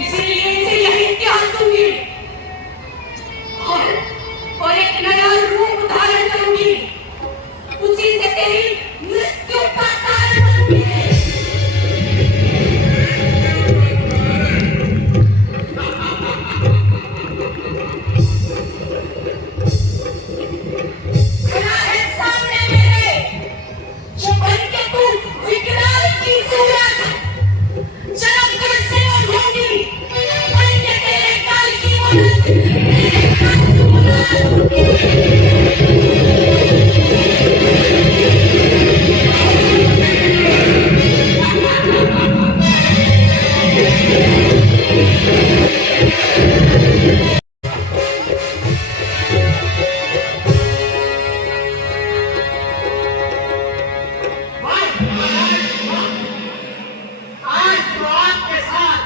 इसीलिए इसे यही त्याग दूंगी और एक नया रूप धारण करूंगी। उसी से तेरी मृत्यु का कारण बनूंगी। खड़ा है सामने मेरे, जो बन के तू विकराल की सूरत जन्म कर से उठूंगी। बन के तेरे काल की मदद, तेरे काल की मदद। आज तो आपके साथ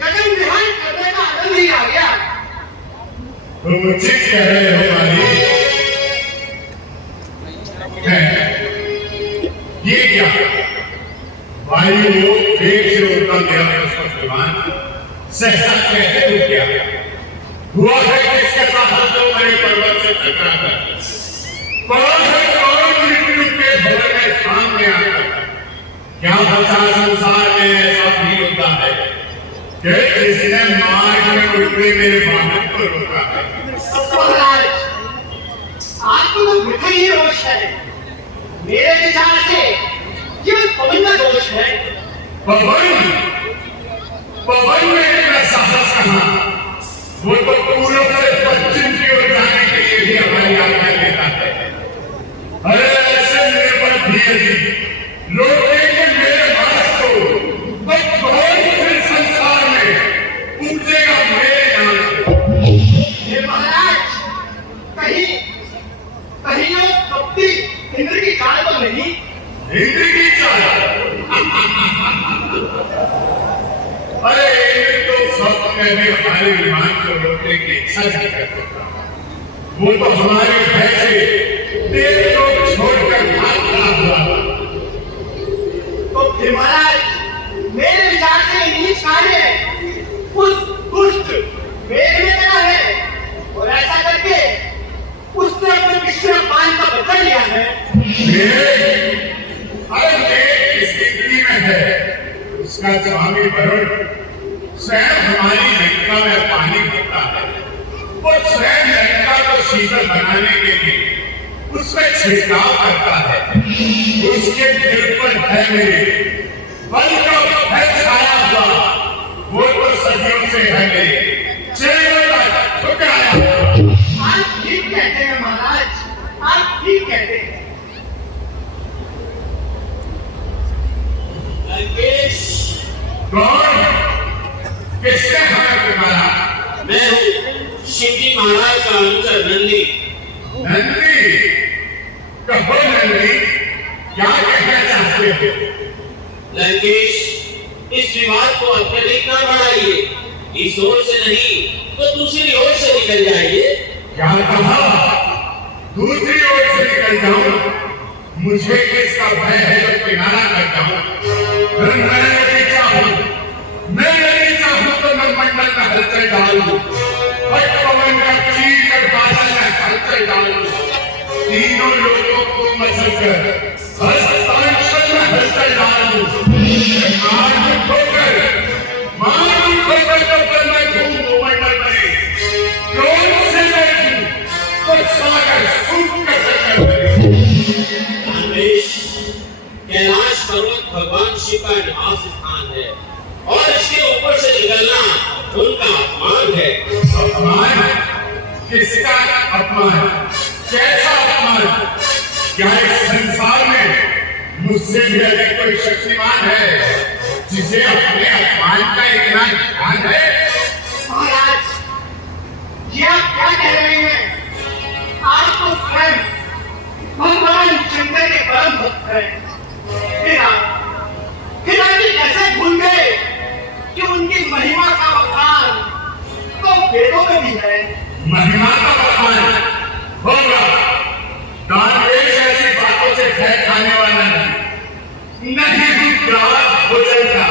गगन विहार करने का आनंद ही आ गया। तुम मुझे कह रहे हो मालिक? ये क्या वायु वेग से उड़ता गया उसका विमान सहसा कैसे उड़ गया? हुआ है किसके साथ जो मेरे पर्वत से टकरा कर? कौन है कौन मृत्यु के भवन में सामने आकर? क्या बचा संसार में ऐसा भी होता है कि जिसने मार्ग में उतरे मेरे वाहन को रोका है। महाराज, आपको तो मिठा ही रोष है। मेरे विचार से ये पवन का दोष है। पवन में इतना साहस कहाँ? वो तो पूर्व से पश्चिम की ओर जाने के लिए भी हमारी आज्ञा देता है। अरे ऐसे मेरे पर धीरे लोग देखेंगे मेरे भारत को, तो कौन फिर संसार में पूछेगा मेरे नाम? ये महाराज, कहीं वो कपटी इंद्र की चाल तो नहीं? इंद्र की चाल? अरे इंद्र तो स्वप्न में हमारे विमान को रोकने की इच्छा नहीं करता। वो तो हमारे भय से देश को छोड़कर भागता हुआ। तो फिर महाराज, मेरे विचार से नीच कार्य उस दुष्ट वेद में करा है, और ऐसा करके उसने अपने पिछले पान का बदला लिया है। अरे मेघ किस स्थिति में है? उसका स्वामी वरुण स्वयं हमारी लंका में पानी भरता है। वो स्वयं लंका को शीतल बनाने के लिए उसमें छिड़काव करता है। उसके दिल पर है मेरे बल का भय छाया हुआ। वो तो सदियों से है मेरे चेहरे पर ठुकराया हुआ। आप ठीक कहते हैं महाराज, आप ठीक कहते हैं। लंकेश, कौन? किसने हमें पुकारा? मैं हूँ शिवजी महाराज का अनुचर नंदी। नंदी? कहो नंदी, क्या कहना चाहते हो? लंकेश, इस विवाद को अत्यधिक न बढ़ाइए। इस ओर से नहीं तो दूसरी ओर से निकल जाइए। क्या कहा? दूसरी ओर से निकल जाऊं? मुझे किसका भय है जो किनारा कर जाऊं? मैं नहीं चाहूं तो मैं मंडल में हलचल डालूं, पवन का चीर कर बादल में हलचल डालूं, तीनों लोगों को मसल कर हस्तांचल में हलचल डालूं, मार उठोकर जब मैं घूमूं मंडल में, क्रोध से देखूं तो सागर सूख कर चक्कर करे। कैलाश पर्वत भगवान शिव का निवास स्थान है और इसके ऊपर से निकलना उनका अपमान है। अपमान? किसका अपमान? कैसा अपमान? क्या इस संसार में मुझसे भी अधिक कोई शक्तिमान है जिसे अपने अपमान का इतना ध्यान है? महाराज, ये आप क्या कह रहे हैं? आप तो स्वयं भगवान शंकर के परम भक्त हैं। फिर आप ये कैसे भूल गए कि उनकी महिमा का बखान तो वेदों में भी है? महिमा का बखान होगा। दानवेश ऐसी बातों से भय खाने वाला नहीं ग्राहक भोजन का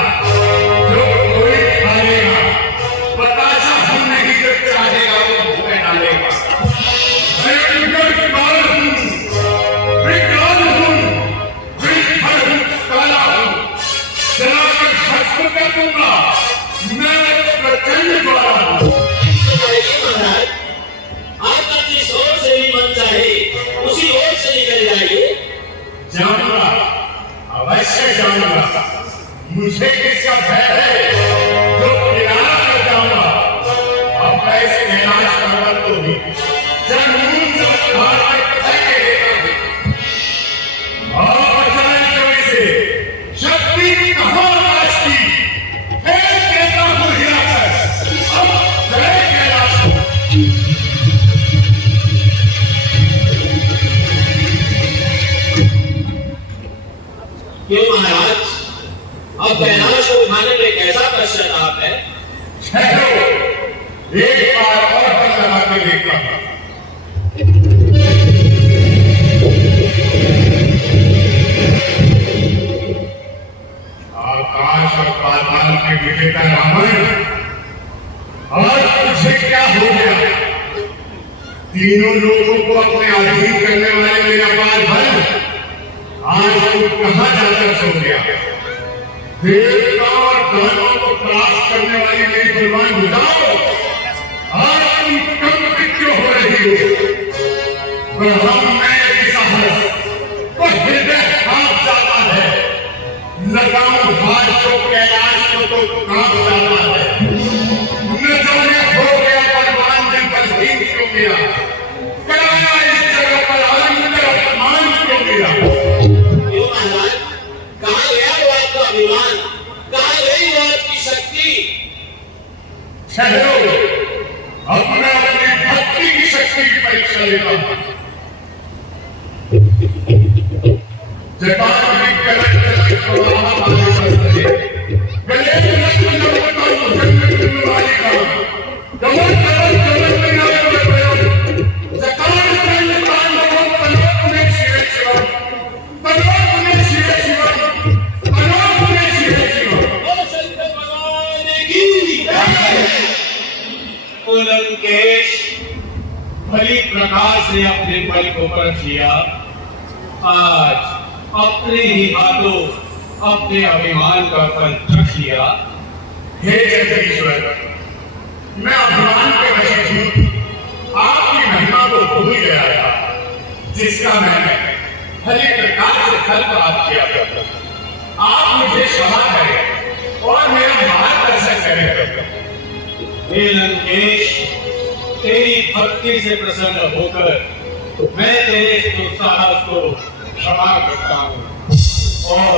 जो कोई खाएगा, बतासा हम नहीं जो चाहेगा वो मुंह में डालेगा। आपका जिस ओर से भी मन चाहे उसी ओर से निकल जाइए। जाऊंगा, अवश्य जाऊंगा। मुझे किसका भय है जो किनारा कर जाऊंगा। अब मैं इस कैलाश पर्वत को भी जमीन से उखाड़ कर फेंक देता हूं। और बचाई कोई से शक्ति कहाँ आकाश की फेंक देता हूं हिलाकर। अब जय कैलाश। क्यों महाराज, अब कैलाश को उठाने में कैसा पश्चाताप है? एक बार और बल लगा के देखता हूं। आकाश और पाताल के विजेता रावण, आज तुझे क्या हो गया? तीनों लोगों को अपने अधीन करने वाले मेरा पाल बल आज तू कहां जाकर सो गया? देवता और दानों को तलाश करने वाली मेरी बलवान बुझाओ, आज तुम कम क्यों हो रही हो? ब्रह्म में की साहस तो हृदय कांप जाता है, लगाऊं हाथ तो कैलाश को तो कांप जाता है। न जाने हो गया बलवान जन पर भीम क्यों गिरा, कराया इस जगह पर आनंद अपमान क्यों गिरा? क्यों महाराज, कहाँ गया वो आपका अभिमान, कहाँ गई वो आपकी शक्ति? ठहरो, अब मैं अपनी भक्ति की शक्ति की परीक्षा लेता हूं। जटाधरी कलश कलश प्रवाह वाले शस्त्रे, गले में लक्ष्मण जपता हूं जन्म जन्म वाली का, कमल कमल कमल में नाम प्रयोग, जकार चंड तांडवों पनोत में शिव शिवम, पनोत में शिव शिवम, पनोत में शिव शिवम। बोलो शंकर भगवान की जय। लंकेश बलि प्रकाश ने अपने बल को परख लिया, आज अपने ही हाथों अपने अभिमान का फल चख लिया। हे जगदीश्वर, मैं अभिमान के वश हूं, आपकी महिमा को भूल गया था, जिसका मैंने बलि प्रकाश से फल प्राप्त किया था। आप मुझे क्षमा करें और मेरा मार्गदर्शन करें। हे लंकेश, तेरी भक्ति से प्रसन्न होकर मैं तेरे इस साहस को क्षमा करता हूँ और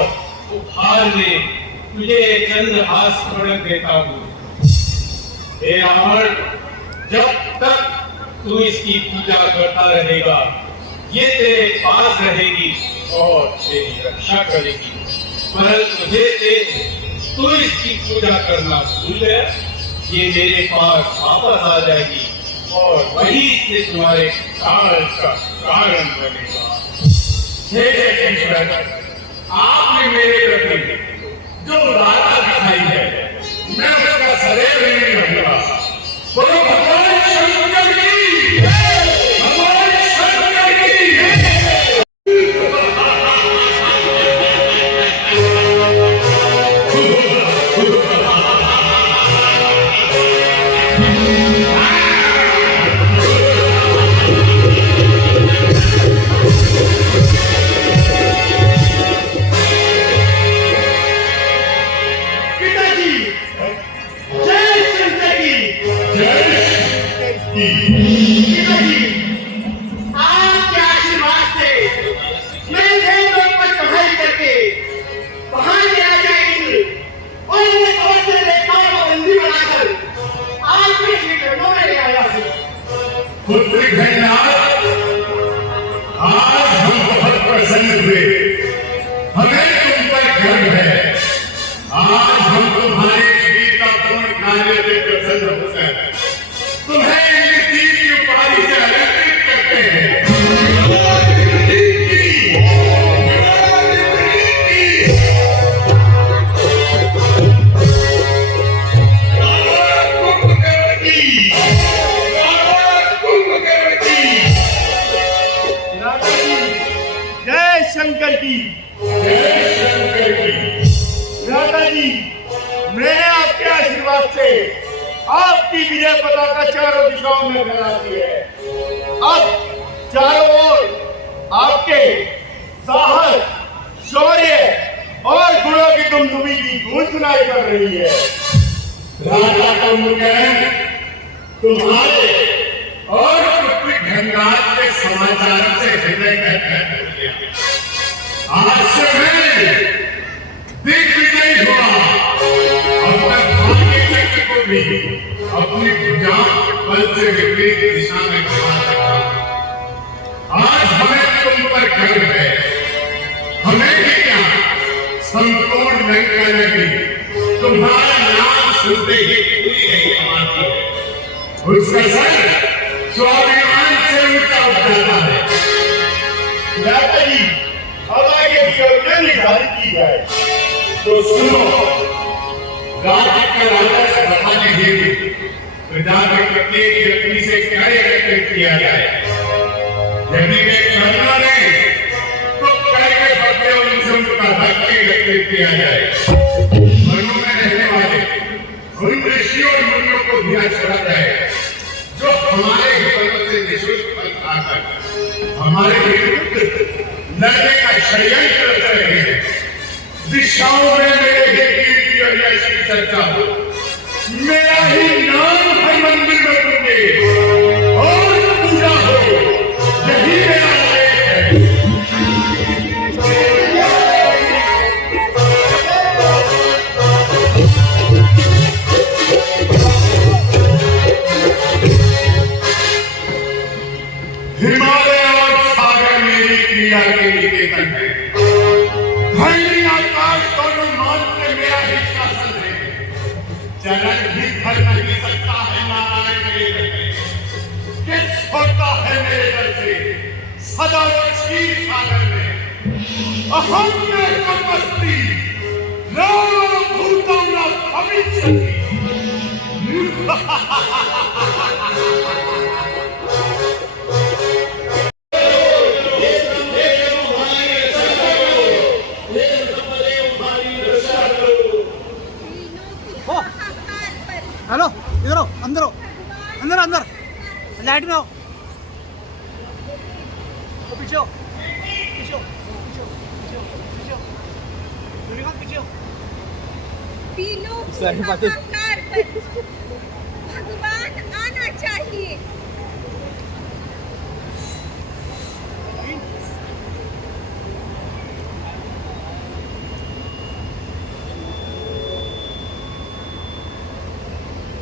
उपहार में तुझे चंद्रहास पड़क देता हूँ। हे रावण, जब तक तू इसकी पूजा करता रहेगा, ये तेरे पास रहेगी और तेरी रक्षा करेगी, परंतु तुझे तू इसकी पूजा करना भूल गया, ये मेरे पास वापस आ जाएगी और वही से तुम्हारे काल का कारण बनेगा। हे जगदीश्वर, आपने मेरे प्रति जो उदारता दिखाई है, मैं उसका सदैव ऋणी रहूंगा। बोलो भगवान शंकर की जय, भगवान शंकर की जय। आपके आशीर्वाद से मैं देवलोक पर चढ़ाई करके वहां के राजा इंद्र और उनके बहुत से देवताओं को बंदी बनाकर आपके श्री चरणों में ले आया हूं। पुत्री घननाथ, आज हम बहुत प्रसन्न हुए, हमें तुम पर गर्व है। आज हम तुम्हारे वीरता पूर्ण कार्य से प्रसन्न होते हैं, तुम्हें इंद्रजीत की उपाधि से अलंकृत करते हैं। जय शंकर की। जय शंकर की। राधा जी, मैंने आपके आशीर्वाद से आपकी विजय पताका चारों दिशाओं में फैला दी है। अब चारों ओर आपके साहस, शौर्य और गुणों की दुमदुमी की गूंज सुनाई पड़ रही है। राजा कुंभकर्ण, तुम्हारे और पुत्री घननाथ के समाचारों से हृदय गदगद हो गया। आज से मैं दिग्विजयी हुआ, अब तक भाग्य चक्र को भी अपनी भुजा बल से विपरीत दिशा में घुमा सकता हूं। आज हमें तुम पर गर्व है, हमें भी क्या, संपूर्ण लंका नगरी तुम्हारा नाम सुनते ही पूरी नहीं कमाती है। उसका सर स्वाभिमान से ऊंचा उठ जाता है। राधा जी, अब आगे की योजना निर्धारित की जाए। तो सुनो, राज्य का राजा से बताने हेतु प्रजा के प्रत्येक व्यक्ति से क्या एकत्रित किया जाए। यदि वे करना नहीं तो कर के बदले उनसे उनका हक एकत्रित किया जाए। वनों में रहने उन ऋषियों और मुनियों को दिया चला जाए जो हमारे ही पर्वत से निःशुल्क फल खाकर हमारे विरुद्ध लड़ने का षड्यंत्र कर रहे हैं। दिशाओं में मेरे ही कीर्ति और यश की चर्चा हो, मेरा ही नाम हर मंदिर में गूंजे और पूजा हो, यही मेरा आदेश है। हिमालय और सागर मेरी क्रिया के निकेतन है। धरती आकाश दोनों मानते मेरा ही शासन है। चरण भी धर नहीं सकता है नारायण मेरे घर में। किस होता है मेरे घर से सदा क्षीर सागर में। अहम में कमस्ती राम भूतम न भविष्यति। हेलो, इधर आओ, अंदर आओ, अंदर अंदर लाइट में आओ। पीछे आओ, पीछे आओ, पीछे आओ, पीछे आओ, पीछे आओ, पीछे आओ। तीनों हाहाकार पर भगवान आना चाहिए।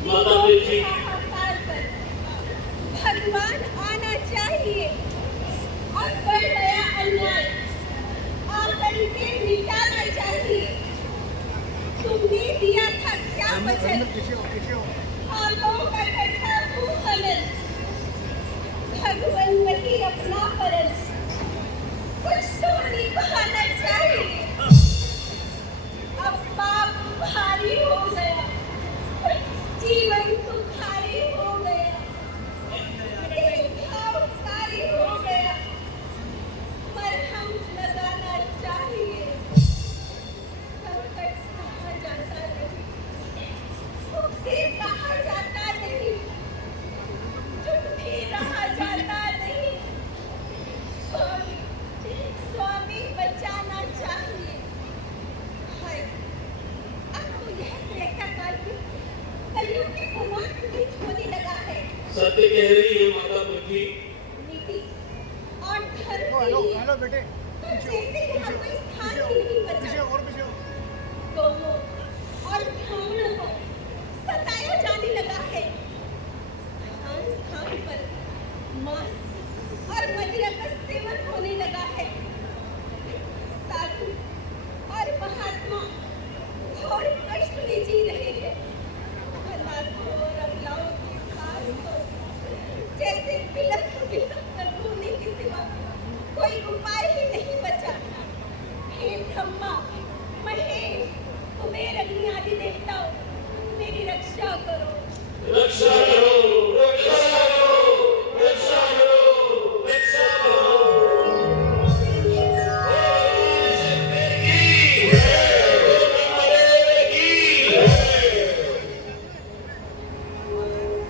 माता देवी भगवान आना चाहिए और बढ़ गया अन्याय आकर इसे मिटाना चाहिए। तुमने दिया था क्या वचन? आलों का कथा भूखलन भगवान वही अपना परन कुछ तो निभाना चाहिए। अब पाप भारी हो गया, जीवन सुखारी हो गया, भावकारी हो गया, मरहम लगाना चाहिए। संकट सहा जाता नहीं, दुख से सहा जाता नहीं, चुप भी रहा जाता नहीं। स्वामी स्वामी बचाना चाहिए। हाय, अब तो यह त्रेता काल की कलियुग की समाप्ति बीच होने लगा है। सत्य कह रही है माता बुद्धि। नीति और धर्म के हेलो, लिए हेलो बेटे, तो जैसे यहाँ कोई स्थान ही नहीं बचा। और पीछे आओ। गौओं और ब्राह्मणों को सताया जाने लगा है। स्थान स्थान पर मांस और मदिरा का सेवन होने लगा है। साधु और महात्मा घोर कष्ट में जी रहे हैं। अनाथों और अबलाओं के पास तो जैसे बिलख बिलख कर रोने के सिवा कोई उपाय ही नहीं बचा। हे ब्रह्मा महेश कुबेर अग्नि आदि देवताओं मेरी रक्षा करो। रक्षा करो, रक्षा करो, रक्षा करो, रक्षा करो।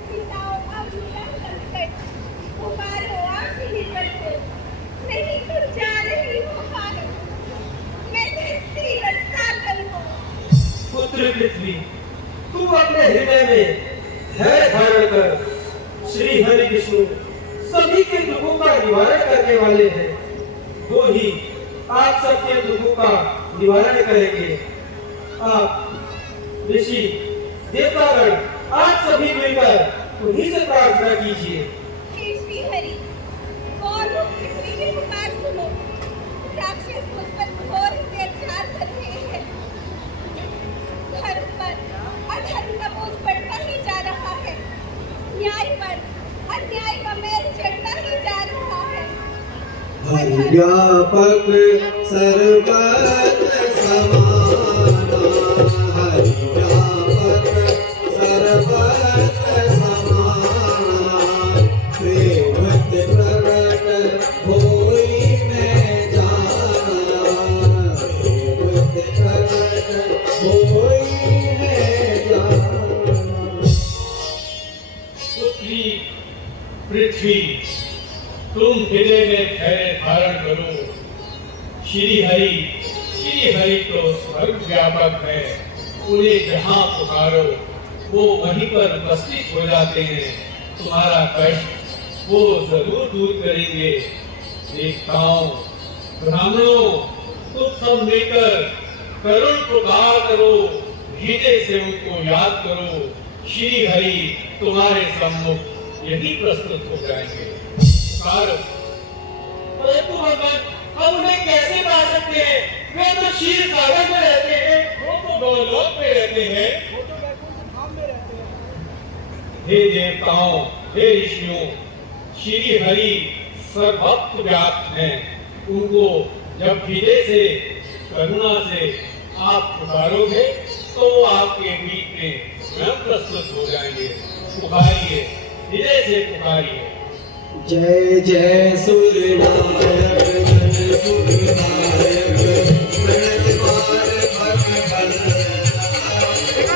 पिताओं अब मेरा संकट उबारो आप ही निकल को नहीं तो जा रही हूँ हार मैं धरती रसातल हूँ। पुत्र पृथ्वी, तू अपने हृदय में धैर्य धारण कर। श्री हरि विष्णु सभी के दुखों का निवारण करने वाले हैं। वो ही आप सबके दुखों का निवारण करेंगे। आप ऋषि देवतागण आप सभी मिलकर उन्हीं से प्रार्थना कीजिए। हे श्री हरि गौर रूप पृथ्वी की पुकार सुनो। राक्षस मुझ पर घोर अत्याचार कर रहे हैं। धर्म पर अधर्म का बोझ बढ़ता ही जा रहा है। न्याय पर अन्याय का मेल चढ़ता ही जा रहा है। हरि व्यापक सर्वत्र समाना, हरि व्यापक सर्वत्र समाना, प्रेम प्रकट होई मैं जाना, प्रेम प्रकट होई मैं जाना। पृथ्वी तुम हृदय में धैर्य धारण करो। श्री हरि तो सर्व व्यापक है, उन्हें जहाँ पुकारो वो वहीं पर उपस्थित हो जाते हैं। तुम्हारा कष्ट वो जरूर दूर करेंगे। देवताओं, ब्राह्मणों, तुम सब मिलकर करुण पुकार करो, हृदय से उनको याद करो। श्री हरि तुम्हारे सम्मुख यही प्रस्तुत हो जाएंगे। पुकारो। परंतु भगवान, हम उन्हें कैसे पा सकते हैं? वे तो क्षीर सागर में रहते हैं, वो तो गौलोक में रहते हैं, वो तो वैकुंठ धाम में रहते हैं। हे देवताओं, हे ऋषियों, श्री हरि सर्वत्र व्याप्त हैं। उनको जब हृदय से करुणा से आप पुकारोगे तो वो आपके बीच में स्वयं प्रस्तुत हो जाएंगे। पुकारिए, हृदय से पुकारिए। जय जय सूर्यनारायण मन सुखदायक प्रणत पार भगवन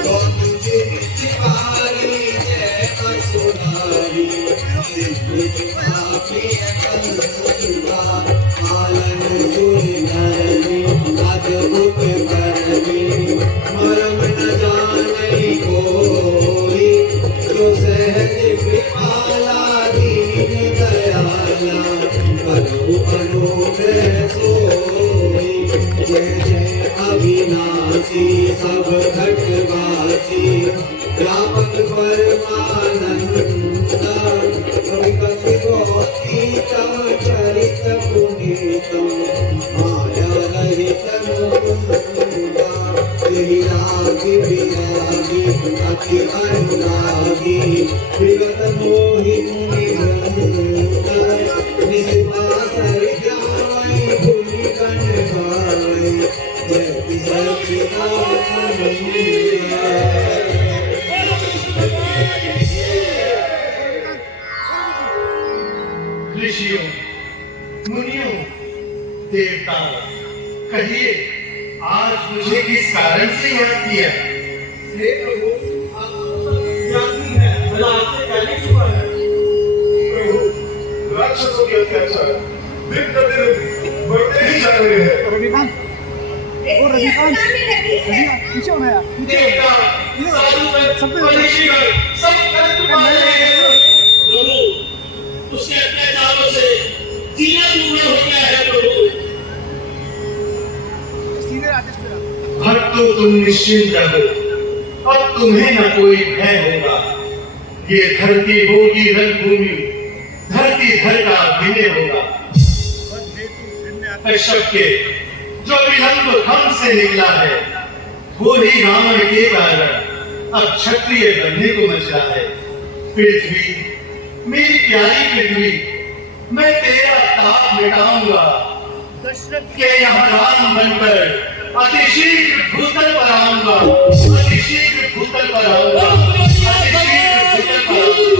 बहुत चित्कारी जय असुरारी सिद्ध सुखापी कंसुरा आलन सूर्य धरणी अद्भुत करनी मरम न जाने कोई जो सहज कृपाला दीन दयाला करो अनुग्रह सोई। जय जय अविनाशी सब घटवासी व्यापक परमानंद कवि गोतीतम चरित पुनीतम माया रहित मुकुंदा तेरी रागी विरागी अति अनुरागी विगत मोहि मुनि वृंदा निस्वासर जावै भूमि कण गावै जय सच्चिदानंद। ऋषियों, मुनियों, देवताओं, कहिए आज मुझे किस कारण से याद किया? हे प्रभु, आप तो ज्ञानी हैं, भला आपसे क्या नहीं छुपा है? प्रभु, राक्षसों के अत्याचार दिन प्रतिदिन बढ़ते ही जा रहे हैं। रविकांत, ओ रविकांत, पीछे होना यार, देवता, साधु संत, ऋषिगण सब कष्ट पा रहे हैं। प्रभु, उसके अत्याचारों से जीना दूर हो गया है। प्रभु, सीधे राजेश मेरा। भक्तों, तुम निश्चिंत रहो, अब तुम्हें न कोई भय होगा। ये धरती होगी रणभूमि, धरती धर का विनय होगा। कश्यप के जो विलंब हम से निकला है वो ही रावण के कारण अब क्षत्रिय बनने को मचा है। पृथ्वी, मेरी प्यारी पृथ्वी, मैं तेरा ताप मिटाऊंगा के यहाँ राम बनकर अति शीघ्र भूतल पर आऊंगा, अति शीघ्र भूतल पर आऊंगा, अति शीघ्र भूतल पर आऊंगा।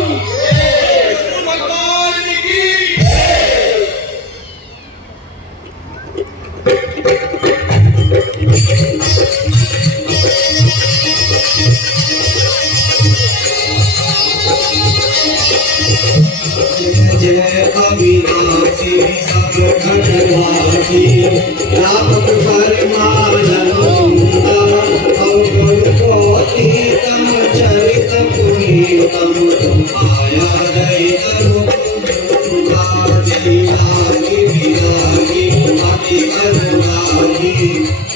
जय अविनाशी सब घटवासी व्यापक परमानंद अवगुण गोतीतम चरित पुनीतम माया रहित मुकुंदा जय रागी विरागी अति अनुरागी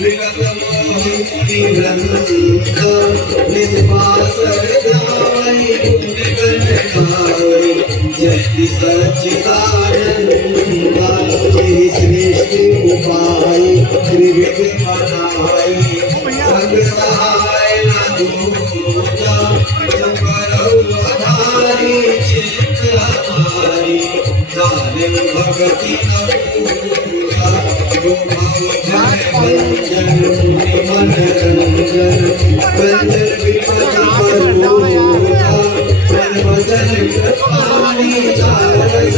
विगत मोहि मुनि वृंदा निस्वासर जावै पुण्य गण गावै जय सच्चिदानंद। तेरी श्रेष्ठ उपाय त्रिविध मनाई संग सहाय न दूजा संकरौ आधारी चित्त हमारी जाने भगति न पूजा जो भव भंजन मुनि मन रंजन बंधन विपद करूँगा वचन कृपाणी चारस